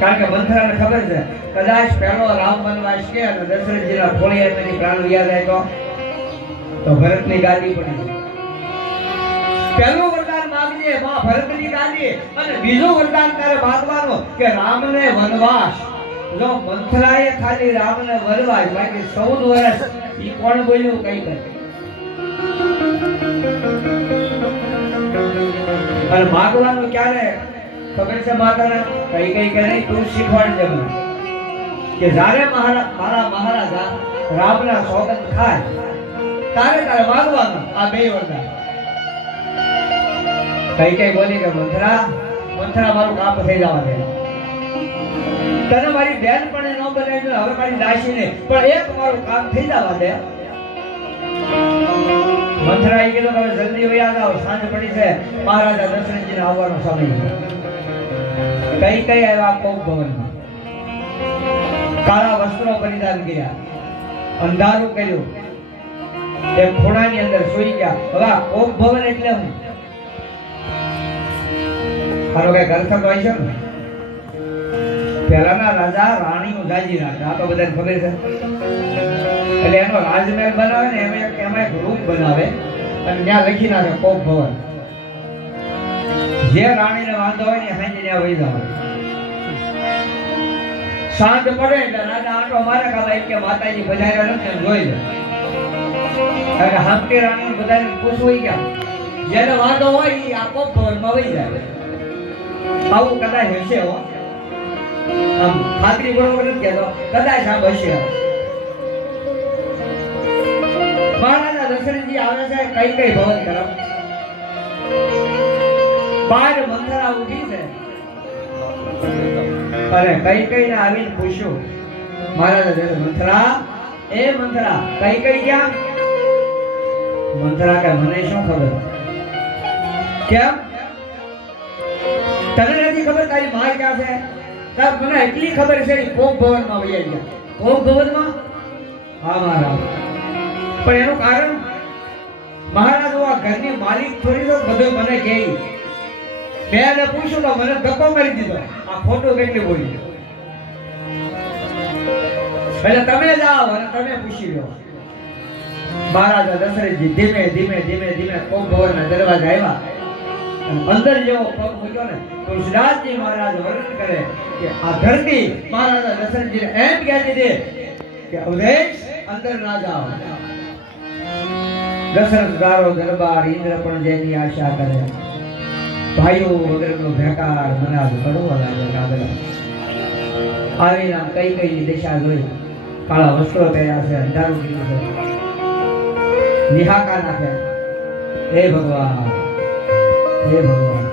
કારણ કે મંથરાને ખબર છે કદાચ પહેલો રામ વનવાસ કે અને દશરથજીના ખોળિયામાંથી પ્રાણ વ્યા જાય તો ભરતની ગાદી પડી. પહેલું વરદાન માંગજે માં, માં ભરતની ગાદી અને બીજું વરદાન તારે માંગવાનું કે રામને વનવાસ. જો મંથરાએ ખાલી રામને વનવાસ બાકી 14 વર્ષ ઈ કોણ બોલ્યું કઈ કરે. અને માંગવાનું ક્યારે ખબર છે માતાને કઈ કઈ કરે તું શીખવાડજે મને કે જ્યારે મારા મહારાજા રામના સોગંદ ખાય તારે માંગવાનું આ બે વરદાન. કઈ કઈ બોલી કે મંથરા મારું કામ થઈ જવા દે. તને મારી બેન પણ ન બનાવી હવે મારી દાસી ને પણ એક મારું કામ થઈ જવા દે. મંથરાએ કીધું કે જલ્દી વયા જાઓ સાંજ પડી છે મહારાજા દશરથજીને આવવાનો સમય છે. કઈ કઈ આવ્યા કોપ ભવનમાં કાળા વસ્ત્રો પરિધાન કર્યા અંધારું કર્યું એક ખૂણાની અંદર સૂઈ ગયા. હવે કોપ ભવન એટલે હું મારો કઈ અર્થ હોય છે ને પહેલાના રાજા રાણીઓ જાજી રાખે આ તો બધાને ખબર છે. એટલે એનો રાજમહેલ બનાવે ને એમાં એક રૂમ બનાવે અને ત્યાં લખી નાખે કોપ ભવન. જે રાણીને વાંધો હોય ને હાંજે ત્યાં વહી જવાનું. સાંજ પડે એટલે રાજા આંટો મારે કાલે કે માતાજી બજાર્યા નથી જોઈ લે. એટલે હાંકતી રાણીઓ બધાને પૂછવું ગયા જેને વાંધો હોય એ આ કોપ ભવનમાં વહી જાય. આવું કદાચ હશે હો આમ ખાતરી બરોબર નથી કહેતો કદાચ આમ હશે. મહારાજા દશરથજી આવે છે કઈ કઈ ભવન તરફ. બહાર મંથરા ઊભી છે અને કઈ કઈ ને આવીને પૂછ્યું મહારાજા મંથરા એ મંથરા કઈ કઈ ક્યાં. મંથરા કે મને શું ખબર કેમ તને નથી ખબર તારી માં ક્યાં છે. મને એટલી ખબર છે કે કોપ ભવનમાં વહી ગયા. કોપ ભવનમાં હા મહારાજ પણ એનું કારણ મહારાજ આ ઘરની માલિક થોડી તો બધું મને કહે. મેં પૂછ્યું તો મને ધક્કો મારી દીધો આ ખોટું કેટલી બોલી. એટલે તમે જાઓ અને તમે પૂછી લો. મહારાજા દશરથજી ધીમે ધીમે ધીમે ધીમે કોપ ભવનના દરવાજા આવ્યા અંદર જેવો પગ મૂક્યો ને તુલસીદાસજી મહારાજ વર્ણન કરે કે આ ધરતી મહારાજા દશરથજીને એમ કહેતી હતી કે અવધેશ અંદર ના જાઓ. દશરથ ગારો દરબાર ઇન્દ્ર પણ જેની આશા કરે ભાઈઓ વગરનો ભેકાર મનાજ પડવા લાગ્યો. આવીને આમ કઈ કઈ દિશા જોઈ કાળા વસ્ત્રો પહેર્યા છે અંધારું કર્યું છે નિહાકા નાખ્યા. હે ભગવાન હે ભગવાન.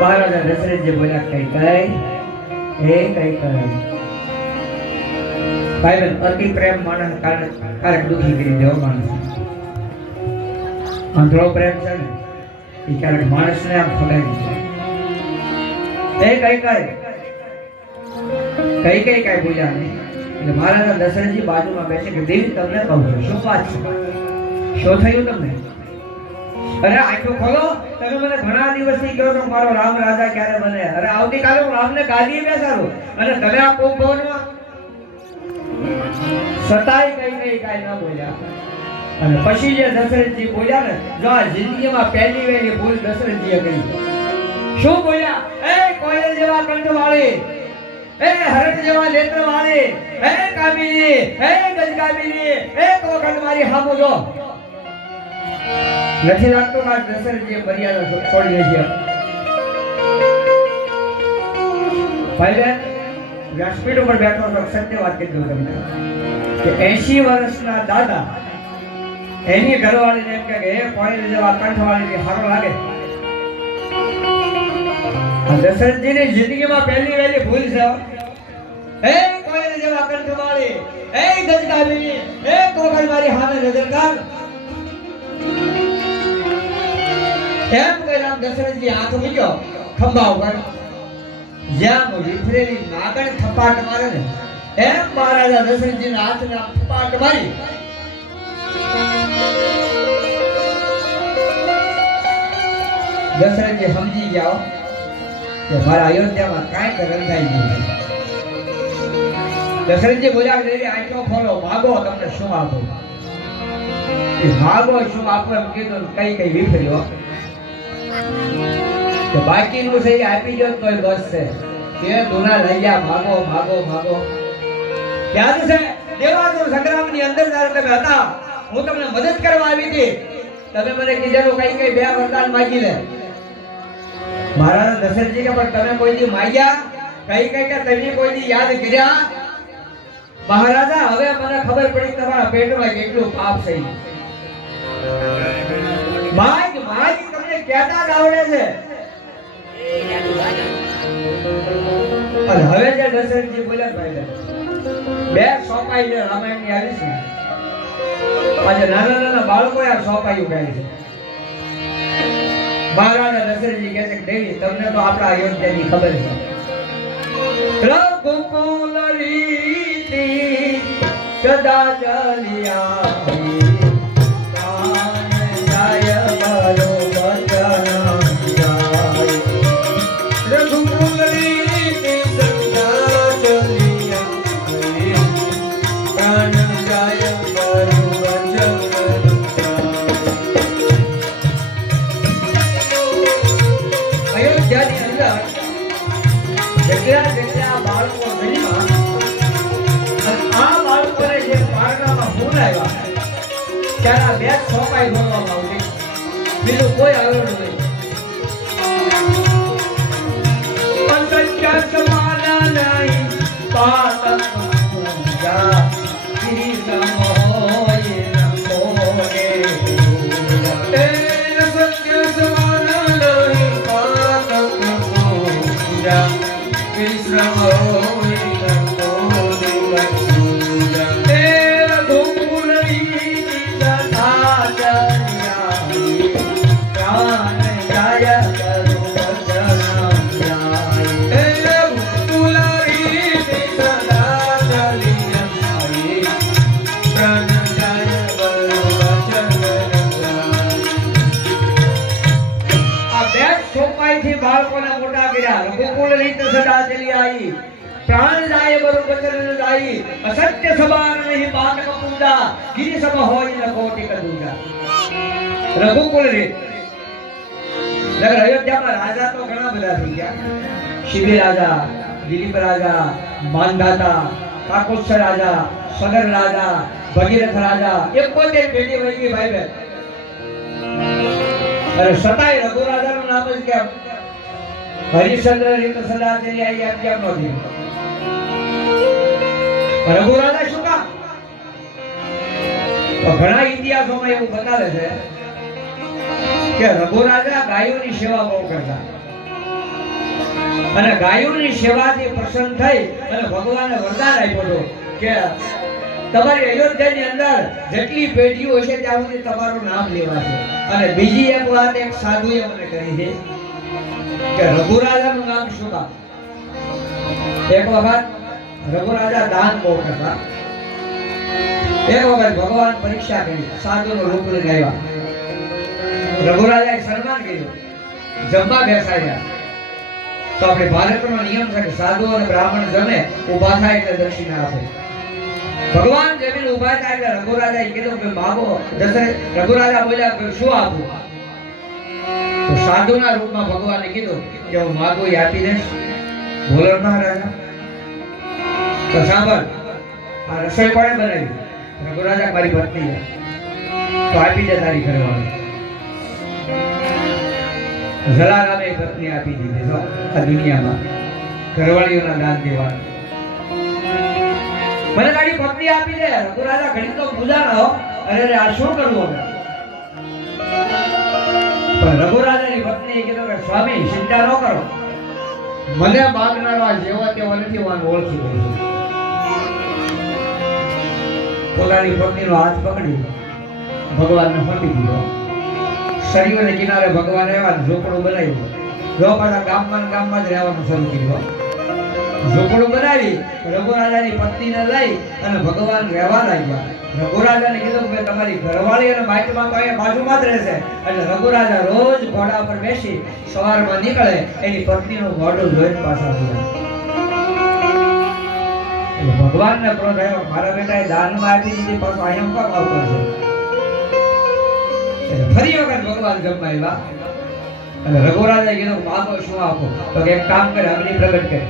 મહારાજા દશરથજી બોલ્યા કઈ કઈ હે કઈ કઈ. ભાઈ બહેન અતિ પ્રેમ માણસ કારણ દુખી કરી દેવો માણસ. અંધળો પ્રેમ છે ને એ ક્યારેક માણસને આમ ફગાવી છે. હે કઈ કઈ બોલ્યા નહીં. એટલે મહારાજા દશરથજી બાજુમાં બેસે કે દેવી તમને કહું છું શું વાત છે શું થયું તમને. અરે આંખો ખોલો તમે મને ઘણા દિવસથી કહો છો મારો રામ રાજા ક્યારે બને. અરે આવતીકાલે હું રામને ગાદીએ બેસાડું અને તમે આ કોપ ભવનમાં સતાય કઈ ના બોલ્યા. અને પછી જે દશરથજી બોલ્યા ને જો આ જિંદગીમાં પહેલી વહેલી ભૂલ દશરથજીએ કરી. શું બોલ્યા એ કોયલ જેવા કંઠ વાળી એ હરખ જેવા નેત્ર વાળી એ કામિની એ ગજકામિની એક વખત મારી સામું જો. નથી લાગતું કે દશરથજીએ મર્યાદા તોડી છે. ભાઈ બહેન વ્યાસપીઠ ઉપર બેઠો તો સત્ય વાત કરી દઉં તમને કે 80 વર્ષના દાદા એની ઘરવાળીને એમ કે હે કોયલ જેવા કંઠવાળી સારો લાગે. દશરથજીની જિંદગીમાં પહેલી વહેલી ભૂલ છે. હે કોયલ જેવા કંઠવાળી હે ગજકામિની એક વખત મારી સામે નજર કર. એમ કહી રામ દશરથજી હાથ મૂક્યો ખંભા ઉપર. જ્યાં વિફરેલી નાગણ થપાટ મારે ને એમ મહારાજા દશરથજીના હાથને થપાટ મારી. દશરથજી સમજી ગયા કે મારા અયોધ્યામાં કાંઈક રંધાઈ ગયું. દશરથજી બોલ્યા દેવી આંખો ખોલો માગો તમને શું આપો. એ માગો શું આપો એમ કીધું કઈ વિફર્યો. કે બાકીનું છે એ આપી દો તોય બસ છે કે દુના લઈ જા માગો માગો માગો યાદ છે દેવાસુર સંગ્રામની અંદર જ્યારે તમે હતા હું તમને મદદ કરવા આવી હતી તમે મને કીધેલું કઈ કઈ બે વરદાન માંગી લે મહારાજ દશરથજી કે પણ તમે કોઈ દી માંગ્યા કઈ કઈ કે તમે કોઈ દી યાદ કર્યા મહારાજા હવે મને ખબર પડી તમારા પેટમાં કેટલું પાપ છે માગ માગ તમને કહેતા જ આવડે છે અને હવે જે દશરથજી બોલ્યા ભાઈ બે સોપાઈ જે રામાયણ ની આવી છે આજે નાના નાના બાળકો આ સોપાઈઓ ગાય છે મહારાજા દશરથજી કહે છે કે દેવી તમને તો આપણા અયોધ્યાની ખબર છે રઘુકુલ રીતિ સદા ચલિયા ત્યારે બે સોપાઈ ભરવામાં આવતી બીજું કોઈ આગળ નહીં પંચા સમાના નહીં પાતક પૂજા શ્રી સમોય નમોને એ સત્ય સમાના નહીં પાતક પૂજા શ્રી સમોય सदा चली आई प्राण जाए बरु बचन जाई असत्य सबार नहीं पातक पूजा गिरि सम होई न कोटि कदूजा रघुकुल रे नगर अयोध्या में राजा तो घણા બધા થઈ ગયા શિબી રાજા દિલીપ રાજા માનધાતા કાકોત્સર રાજા સગર રાજા ભગીરથ રાજા 71 પેઢી વહી ગઈ ભાઈ બહેન અરે સતાય રઘુ રાજાનું નામ જ કેમ હરિશ્ચંદ્ર રીત સદા ચલી આવી આપ કેમ નથી રઘુ રાજા શું કામ તો ઘણા ઇતિહાસોમાં એવું બતાવે છે કે રઘુ રાજા ગાયોની સેવા બહુ કરતા અને ગાયોની સેવાથી પ્રસન્ન થઈ અને ભગવાને વરદાન આપ્યું કે તમારી અયોધ્યાની અંદર જેટલી પેઢીઓ હશે ત્યાં સુધી તમારું નામ લેવાશે અને બીજી એક વાત એક સાધુએ મને કહી છે કે રઘુ રાજાનું નામ શું કામ એક વખત રઘુ રાજા દાન બહુ કરતા એક વખત ભગવાન પરીક્ષા કરી સાધુનો રૂપ લઈને આવ્યા રઘુ રાજાએ સન્માન કર્યું જમવા બેસાડ્યા તો આપણે ભારતનો નિયમ છે કે સાધુ અને બ્રાહ્મણ જમે ઊભા થાય એટલે દક્ષિણા આપે ભગવાન જમીન ઊભા થાય એટલે રઘુ રાજાએ કીધું કે માગો રઘુ રાજા બોલ્યા કે શું આપું તો સાધુના રૂપમાં ભગવાને કીધું કે હું માગું એ આપી દઈશ બોલો ના રાજા તો સાંભળ આ રસોઈ કોણે બનાવી રઘુ રાજા મારી પત્ની તો આપી દે તારી ઘરવાળી જલારામે પત્ની આપી દીધી તો આ દુનિયામાં ઘરવાળીઓના દાન દેવાનું મને તારી પત્ની આપી દે રઘુ રાજા ઘડી તો પૂજા ના હો અરે આ શું કરવું હવે પણ રઘુ રાજાની પત્નીએ કીધું કે સ્વામી ચિંતા ન કરો મને માગનારો આ જેવો તેવો નથી હું ઓળખી ગયો પોતાની પત્નીનો હાથ પકડી ભગવાનને સોંપી દીધો શરીરને કિનારે ભગવાન આવ્યા ઝોપડું બનાવ્યું ઝોપડા ગામમાં જ રહેવાનું શરૂ કર્યું ઝોપડું બનાવી રઘુ રાજાની પત્નીને લઈ અને ભગવાન રહેવા લાગ્યા રઘુ રાજાને કીધું કે તમારી ઘરવાળી અને બાજુમાં તો અહીંયા બાજુમાં જ રહેશે એટલે રઘુ રાજા રોજ ઘોડા પર બેસી સવારમાં નીકળે એની પત્નીનું મોઢું જોઈને પાછા ફરે ભગવાનને ક્રોધ આવ્યો મારા બેટાએ દાનમાં આપી દીધી પાછો અહીંયા કામ આવતો છે ફરી વખત ભગવાન જમવા આવ્યા અને રઘુરાજાએ કીધું માગો શું આપો? તો કે એક કામ કરે, અગ્નિ પ્રગટ કરે.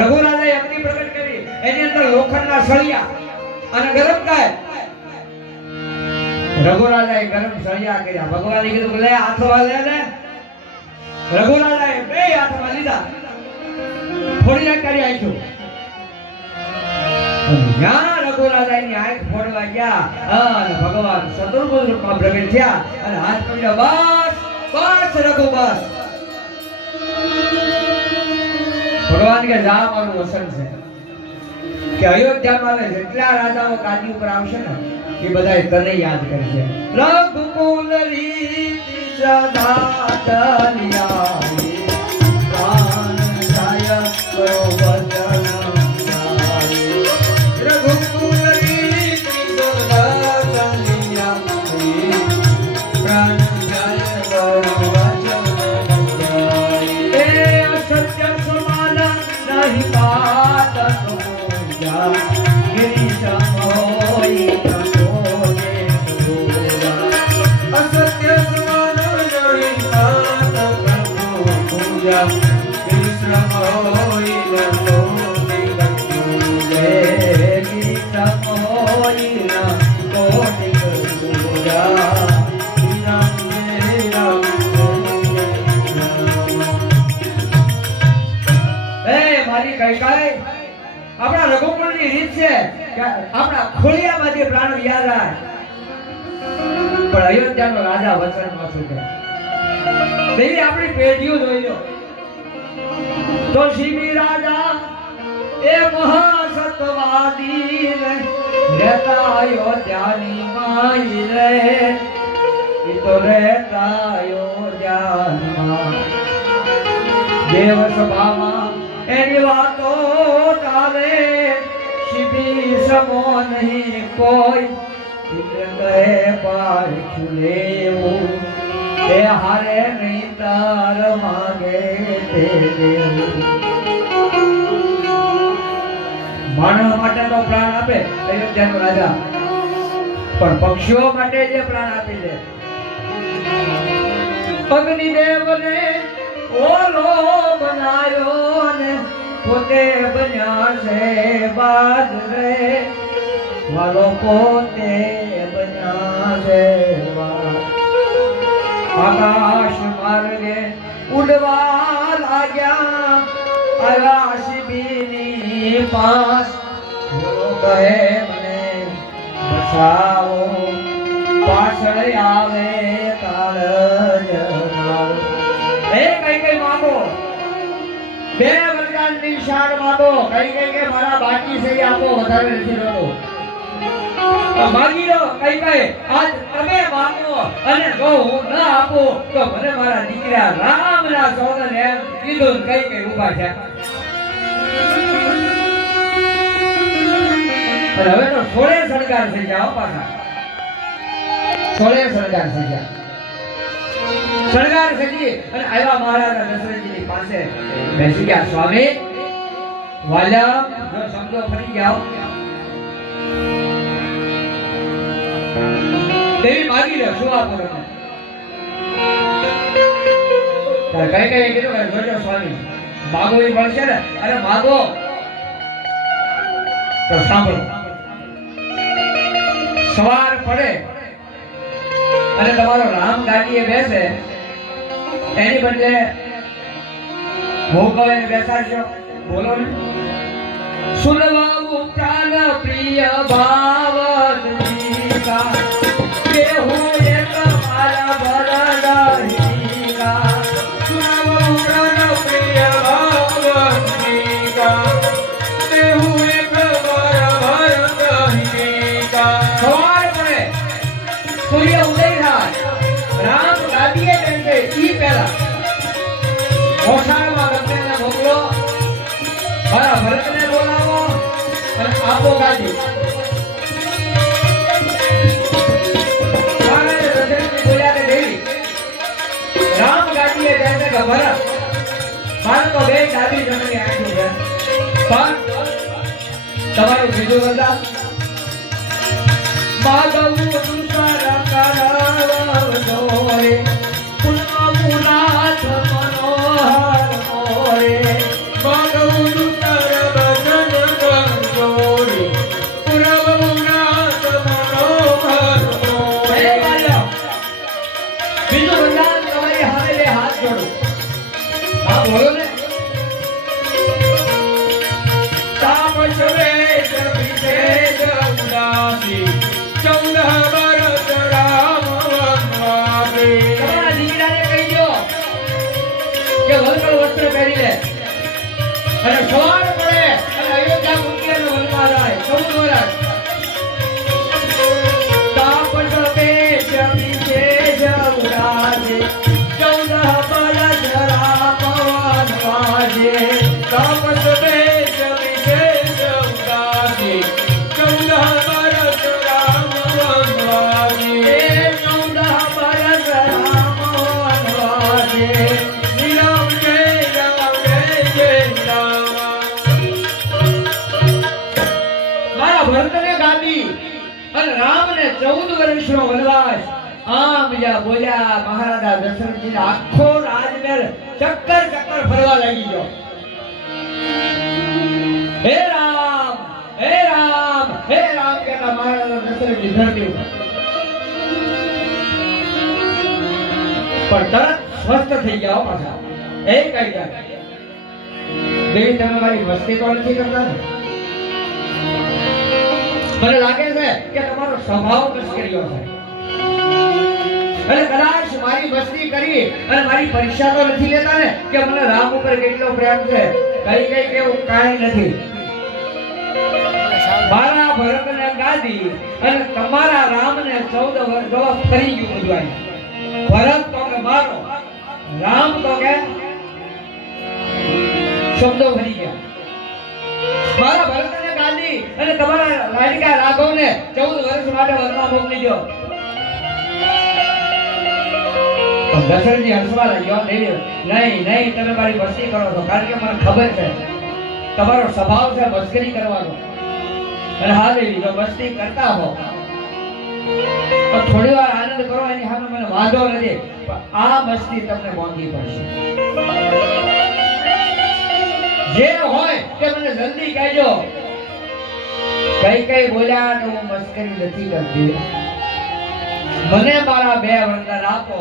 રઘુરાજાએ અગ્નિ પ્રગટ કરી, એની અંદર લોખંડના સળિયા અને ગરમ થાય. રઘુરાજાએ ગરમ સળિયા કર્યા. ભગવાને કીધું લે હાથમાં લે લે. રઘુરાજાએ બે હાથમાં લીધા, ફોડી કરી આખ્યું. જ્યાં રઘુરાજાની આંખ ફોડવા ગયા અને ભગવાન ચતુર્ભુજ રૂપમાં પ્રગટ થયા અને હાથ પકડ્યો. બસ બસ રઘુ બસ. ભગવાન કે જા મારું વસન છે કે અયોધ્યામાં હવે જેટલા રાજાઓ ગાદી ઉપર આવશે ને એ બધા તને યાદ કરશે. રઘુકુલ રીતિ સદા ચલિયાએ પ્રાણ જાય કરો વચન ગાય. રઘુકુલ રીતિ સદા ચલિયાએ પ્રાણ જાય કરો વચન ગાય. એ અસત્ય સમાન નહીં પાત પૂજા ગિરીશ મોઈ અસત્ય સમાન નહીં પાત પૂજા ગિરીશ મોઈ આપણા રઘુકુળની રીત છે કે આપણા ખોળિયામાંથી પ્રાણો યાદ રાખ. પણ અયોધ્યાનો રાજા વચનમાં શું કહે? દેવી આપણી પેઢીઓ જોઈ લો તો શિબી રાજા એ મહાસત્વાદી રે રહેતા અયોધ્યાની માઈ રે ઈ તો રહેતા અયોધ્યાની માઈ. દેવ સભામાં એની વાતો ચાલે શિબી સમો નહીં કોઈ કહે પાછું લેવું એ હારે નહીં તાર માગે તે દેવું. માનવ માટે તો પ્રાણ આપે અયોધ્યાનો રાજા, પણ પક્ષીઓ માટે જે પ્રાણ આપી દે. અગ્નિદેવને ઓલો બનાયો ને પોતે બન્યા છે બાદ રે વાલો પોતે બન્યા છે બાદ. આકાશ માર્ગે ઉડવા લાગ્યા આવ્યા શિબીની પાસ. કહે મને બસાવો પાછળ આવે કાળજ મારો. એ કઈ કઈ માગો, બે વરદાનની શાન માગો. કઈ કે મારા બાકી છે એ આપો, વધારે નથી જોતો. માગી લો કઈ કઈ આજ તમે માગો અને જો હું ન આપું તો મને મારા દીકરા રામના સોગંદ એમ કીધું. કઈ કઈ ઊભા છે. અને હવે તો 16 શણગાર થઈ જાઓ પાછા. 16 શણગાર થઈ ગયા. શણગાર સજી અને આવ્યા મહારાજા દશરથજીની પાસે બેસી ગયા. સ્વામી વાલા જો સમજો ફરી જાઓ. દેવી માગી લે શું આપો તમે? કઈ કઈ કીધું કે જોજો સ્વામી માગો એ મળશે ને. અરે માગો તો સાંભળો. સવાર પડે અને તમારો રામ ગાડીએ બેસે એની બદલે હું કહે બેસાડશો. બોલો ને. સુનવાવું પ્રાણ પ્રિય ભાવદીકા કે હું એક મારા બરદાહીકા. સુનવાવું પ્રાણ પ્રિય ભાવદીકા કે હું એક મારા બરદાહીકા. સવાર પડે સૂર્ય ઉદય થાય રામ ગાદીએ બેસે ઈ પહેલા ઓસાળમાં ગમે મોકલો, મારા ભરતને બોલાવો અને આપો ગાદી. બોલ્યા કે દેવી રામ ગાદીએ બેસે કે ભરત મારે તો બે ડાબી જમણી આંખી છે, પણ તમારું બીજું વરદાન માગવું તુષાર કરાવજો રે. પુનમું કે વલકલ વસ્ત્ર પહેરી લે અને સવાર પડે અને અયોધ્યા મૂકી અને વનમાં જાય 14 વર્ષ તાપસ પેશ વિશેષ ઉડાજે 14 વર્ષ રામ વનવાજે તાપસ પેશ વિશેષ ઉડાજે 14 વર્ષ રામ વનવાજે 14 વર્ષ રામ વનવાજે ભરતને ગાદી અને રામને 14 વર્ષનો વનવાસ આમ જ્યાં બોલ્યા મહારાજા દશરથજી આખો રાજમહેલ ચક્કર ફરવા લાગી ગયો હે રામ હે રામ હે રામ કહેતા મહારાજા દશરથજી ધરતી ઉપર પણ તરત સ્વસ્થ થઈ ગયા પાછા એ કઈ ગયા દેવી તમે મારી મસ્તી તો નથી કરતા ને મને લાગે છે કે તમારો સ્વભાવ મસ્કરીયો છે અને કદાચ મારી મસ્તી કરી અને મારી પરીક્ષા તો નથી લેતા ને કે મને રામ ઉપર કેટલો પ્રેમ છે કઈ કેવું કાંઈ નથી મારા ભરતને ગાદી અને તમારા રામને 14 વર્ષ ફરી ગયું બધું ભરત તો કે મારો રામ તો કે શબ્દો ભરી ગયા મારા ભરતને ગાદી અને તમારા લાડકા રાઘવને 14 વર્ષ માટે વનમાં મોકલી દો દશરથજી હસવા લાગ્યો નહીં તમે મારી મસ્તી કરો છો કારણ કે મને ખબર છે તમારો સ્વભાવ છે મસ્કરી કરવાનો અને હા દેવી જો મસ્તી કરતા હો તો થોડી વાર આનંદ કરો એની સામે મને વાંધો નથી પણ આ મસ્તી તમને મોંઘી પડશે જે હોય તે મને જલ્દી કહેજો કઈ બોલ્યા તો હું મસ્કરી નથી કરતી મને મારા 2 વરદાન આપો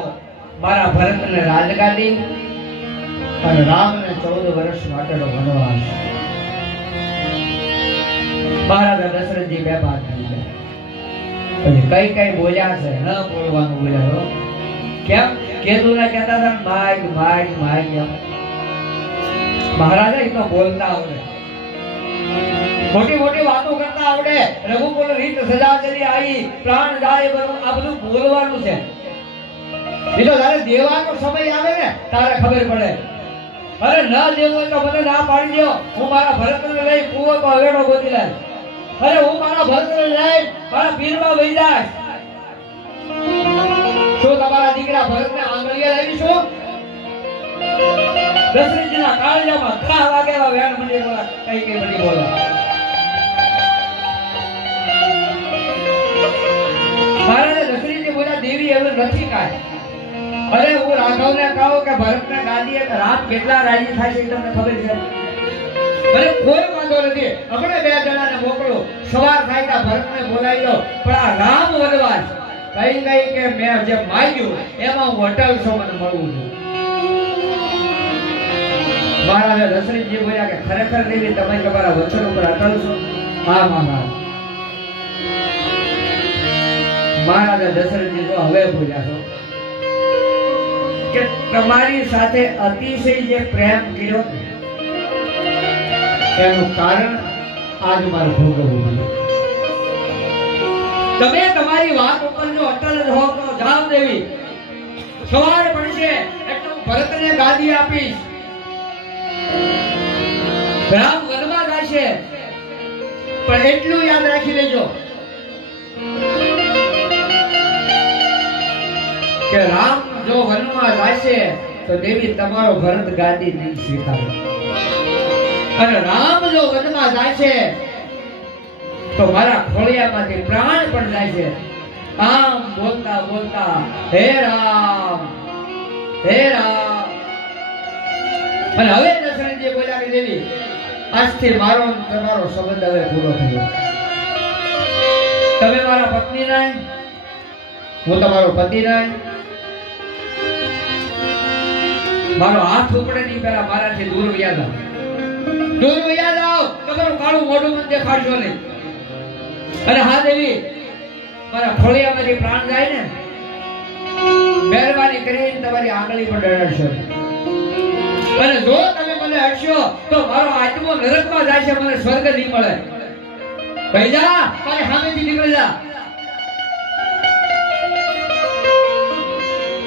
મારા ભરતને રાજગાદી અને રામને 14 વર્ષ માટેનો વનવાસ મહારાજા દશરથજી બેભાન થઈ ગયા પછી કઈ બોલ્યા છે ન બોલવાનું બોલ્યા કેમ કેતુને કહેતા હતા માગ મહારાજા એ તો બોલતા આવડે મોટી વાતો કરતા આવડે રઘુકુળ રીત સજા ચલી આવી પ્રાણ જાય આ બધું બોલવાનું છે એ તો જ્યારે દેવાનો સમય આવે ને તારે ખબર પડે અરે ન દેવો તો મને ના પાડી દો હું મારા ભરતને લઈ કૂવો તો હવેડો ગોતી લાય અરે હું મારા ભરતને લઈ મારા પીરમાં વહી જાય શું તમારા દીકરા ભરતને આંગળીએ લાવીશું દશરથજીના કાળજામાં 3 વાગેલા વેણ મંડી બોલા કઈ મંડી બોલા મહારાજા દશરથજી બોલ્યા દેવી હવે નથી કાય અરે હું રાઘવને કહું કે ભરતને ગાદીએ કે રામ કેટલા રાજી થાય છે તમને ખબર છે અરે કોઈ વાંધો નથી આપણે 2 જણાને મોકલો સવાર થાય કે ભરતને બોલાવી દો પણ આ રામ વનવાસ કઈ કે મેં જે માંગ્યું એમાં હું અટલ મને મળવું છું મહારાજા દશરથજી બોલ્યા કે ખરેખર દેવી તમે તમારા વચન ઉપર અટલ છો હા મહારાજા દશરથજી તો હવે બોલ્યા છો કે તમારી સાથે અતિશય જે પ્રેમ કર્યો એનું કારણ આજ મારે ભોગવવું તમે તમારી વાત ઉપર જો અટલ જ હો તો જાઓ દેવી સવાર પડશે એટલે ભરતને ગાદી આપીશ રામ વનમાં જશે પણ એટલું યાદ રાખી લેજો કે રામ જો વનમાં જશે તો દેવી તમારો ભરત ગાદી નહીં સ્વીકારે અને રામ જો વનમાં જશે તો મારા ખોળિયામાંથી પ્રાણ પણ જાય છે આમ બોલતા હે રામ અને હવે દશરથજી બોલ્યા કે દેવી આજથી મારો તમારો સંબંધ હવે પૂરો થયો તમે મારા પત્ની નહીં હું તમારો પતિ નહીં મારો હાથ ઉપડે નહીં પહેલા મારાથી દૂર વયા જાઓ તમારું કાળું મોઢું મને દેખાડશો નહીં અને હા દેવી મારા ખોળિયામાંથી પ્રાણ જાય ને મહેરબાની કરીને તમારી આંગળી પર ડરાડશો અને જો તમે મને હટશો તો મારો આત્મો નરકમાં જશે, મને સ્વર્ગ નહીં મળે. ભાઈ જા, મારી સામેથી નીકળી જા.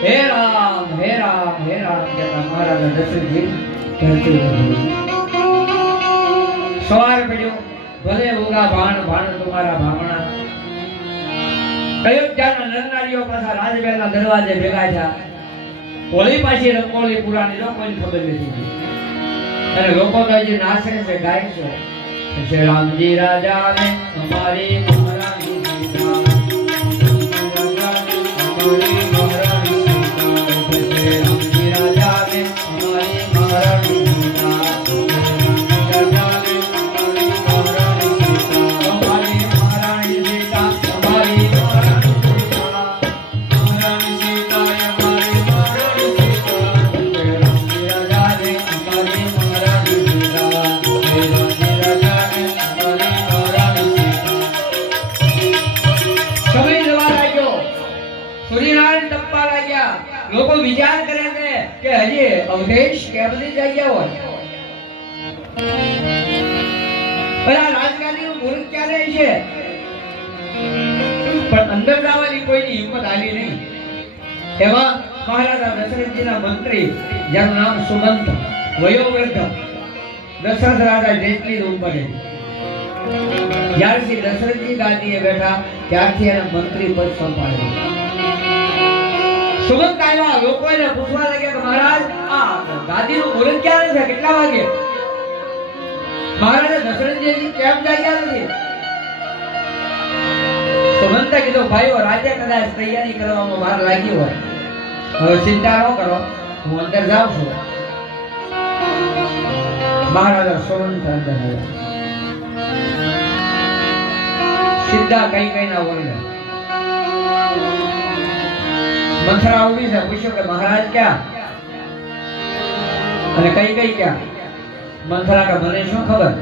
હે રામ હે રામ હે રામ કહેતા મહારાજા દશરથજી ધરતી ઉપર સવાર પડ્યો. ભલે ઉગા ભાણ ભાણ તમારા ભામણા. અયોધ્યાના નરનારીઓ પાછા રાજમહેલના દરવાજે ભેગા થયા. હોળી પાછી રંગોળી પુરાણી જો કોઈ ખબર નથી. અને લોકો તો હજી નાચે છે, ગાય છે. શ્રી રામજી રાજા ને અમારી મહારાણી સીતા, અમારી મહારાણી સીતા, શ્રી રામજી રાજા ને અમારી મહારાણી સીતા, અમારી મહારાણી સીતા, અમારી મહારાણી સીતા, મહારાણી સીતા, અમારી મહારાણી સીતા, શ્રી રામજી રાજા ને અમારી મહારાણી સીતા, શ્રી રામજી રાજા ને અમારી મહારાણી સીતા. સમય જવા લાગ્યો, સૂર્યનારાયણ ટપવા લાગ્યા. લોકો વિચાર કરે છે કે હજી અવધેશ કેમની જગ્યા હોય. બધા રાજકારણીનું મુહૂર્ત ક્યારે છે, પણ અંદર જવાની કોઈની હિંમત આવી નહીં. એમાં મહારાજા દશરથજીના મંત્રી, જેનું નામ સુમંત, વયોવૃદ્ધ, દશરથ રાજા જેટલી ઉપર જ્યારથી દશરથજી ગાદીએ બેઠા ત્યારથી એને મંત્રી પદ સંભાળ્યું. સુમંત આવ્યા, લોકો એને પૂછવા લાગ્યા કે મહારાજ આ ગાદીનું મુહૂર્ત ક્યારે છે, કેટલા વાગે? મહારાજા દશરથજી કેમ જાગ્યા નથી? સુમંતે કીધું ભાઈઓ રાજે કદાચ તૈયારી કરવામાં વાર લાગી હોય, હવે ચિંતા ન કરો, હું અંદર જાઉં છું. મહારાજા સુમંત અંદર આવ્યા. સીધા કઈ કઈ ના વરણે મંથરા ઉભી છે. પૂછ્યું કે મહારાજ ક્યાં? અને કઈ કઈ ક્યાં? મંથરા કે મને શું ખબર?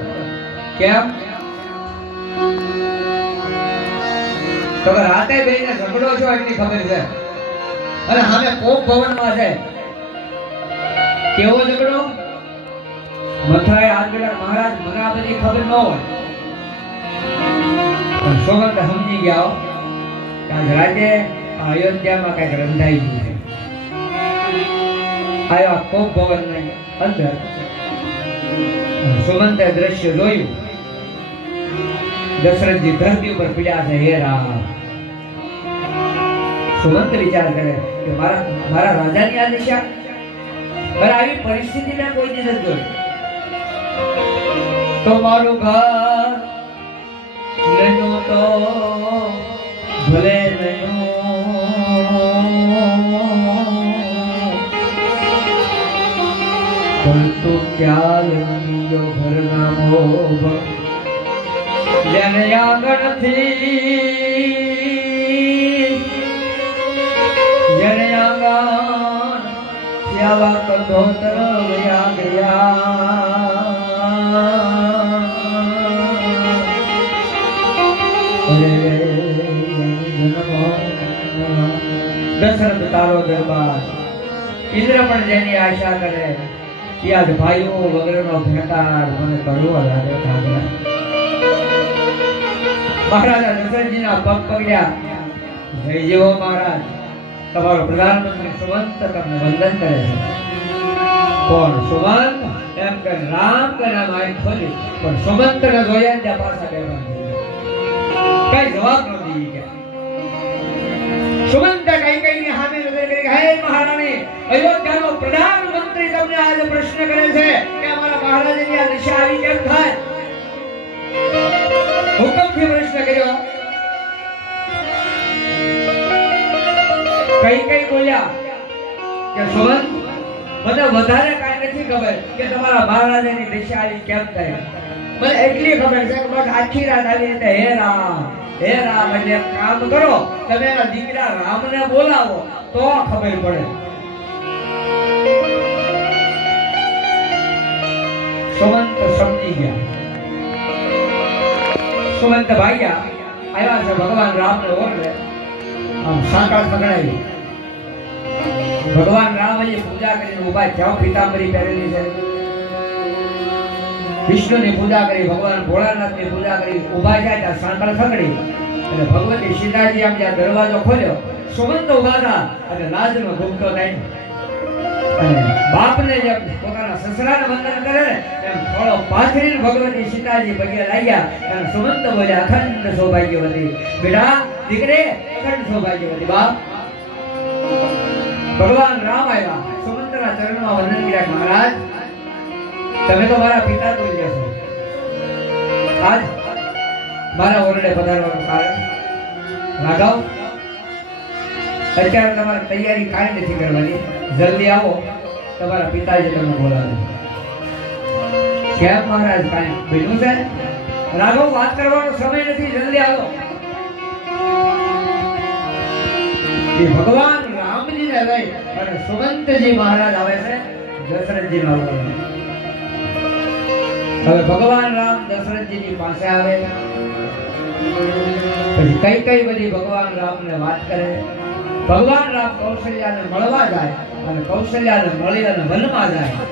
કેમ? તો રાતે બેહીને ઝઘડો છો એટલી ખબર છે, અને સામે કોપ ભવનમાં છે. કેવો ઝઘડો? મંથરાએ હાથ બેઠા, મહારાજ મને આ બધી ખબર ન હોય. પણ સુમંત સમજી ગયા કે આજ રાતે અયોધ્યામાં કઈક રંધાઈ ગયું છે. આવ્યા કોપ ભવન ની અંદર. સુમંતે દ્રશ્ય જોયું. દશરથજી ધરતી ઉપર પીડ્યા છે. હે રામ. સુમંત વિચાર કરે કે મારા રાજાની આ દિશા. પણ આવી પરિસ્થિતિ મેં કોઈ દી નથી જોઈ. તો મારું ઘર લેજો તો ભલે નહીં, પરંતુ ખ્યાલ બીજો ઘરના મોભ જેને આંગણથી, જેને આંગણ ત્યાવા કંધોતર વયા ગયા. દશરથ તારો દરબાર, ઇન્દ્ર પણ જેની આશા કરે, યાદ ભાઈઓ વગરનો ભેટાર મને કરવો લાગે થાગલા. મહારાજા દશરથજીના પગ પકડ્યા. જય જેવો મહારાજ, તમારો પ્રધાનમંત્રી સુમંત તમને વંદન કરે છે. કોણ સુમંત? એમ કે રામ કે નામ આઈ ખોલી, પણ સુમંત ને જોયા ત્યાં પાછા બેઠા. કઈ જવાબ ન દી ગયા. સુમંત કઈ કઈ ની સામે નજર કરી, હે મહારાણી, અયોધ્યાનો પ્રધાનમંત્રી તમને આજે પ્રશ્ન કરે છે કે અમારા મહારાજાની આ દિશા આવી કેમ થાય? હુકમથી પ્રશ્ન કર્યો. કઈ કઈ બોલ્યા કે સુમંત, મને વધારે કાંઈ નથી ખબર કે તમારા મહારાજાની દિશા આવી કેમ થાય. મને એટલી ખબર છે કે બસ આખી રાત આવી રીતે હે રામ હે રામ. એટલે કામ કરો, તમે એના દીકરા રામને બોલાવો તો ખબર પડે. સુમંત સમજી ગયા. સુમંત ભાગ્યા આવ્યા છે ભગવાન રામને ઓળખે. આમ સાંકળ પકડાવી ભગવાન રામજી પૂજા કરીને ઊભા થયા, પીતાંબરી પહેરેલી છે. વિષ્ણુની પૂજા કરી, ભગવાન ભોળાનાથની પૂજા કરી, ઊભા થયા ત્યાં સાંકળ ખકડી અને ભગવતી સીતાજી આમ જ્યાં દરવાજો ખોલ્યો, સુમંત ઊભા હતા અને લાજનો ભૂખતો થાય. અને બાપને જેમ પોતાના સસરાને વંદન કરે ને એમ થોડો પાથરીને ભગવતી સીતાજી પગે લાગ્યા અને સુમંત બોલ્યા, અખંડ સૌભાગ્યવતી બેટા, દીકરી અખંડ સૌભાગ્યવતી. બાપ ભગવાન રામ આવ્યા, સુમંતના ચરણમાં વંદન કર્યા. મહારાજ, તમે તો મારા પિતા તુલ્ય છો. આજ મારા ઓરડે પધારવાનું કારણ રાઘવ, અત્યારે તમારે તૈયારી કાંઈ નથી કરવાની, જલ્દી આવો, તમારા પિતાજી તમને બોલાવે. કેમ મહારાજ, કાંઈ બન્યું છે? રાઘવ, વાત કરવાનો સમય નથી, જલ્દી આવો. એ ભગવાન રામજીને લઈ અને સુમંતજી મહારાજ આવે છે દશરથજી ના ઓરડે. હવે ભગવાન રામ દશરથજીની પાસે આવે, પછી કઈ બધી ભગવાન રામને વાત કરે. ભગવાન રામ કૌશલ્યાને મળવા જાય અને કૌશલ્યાને મળી અને વનમાં જાય.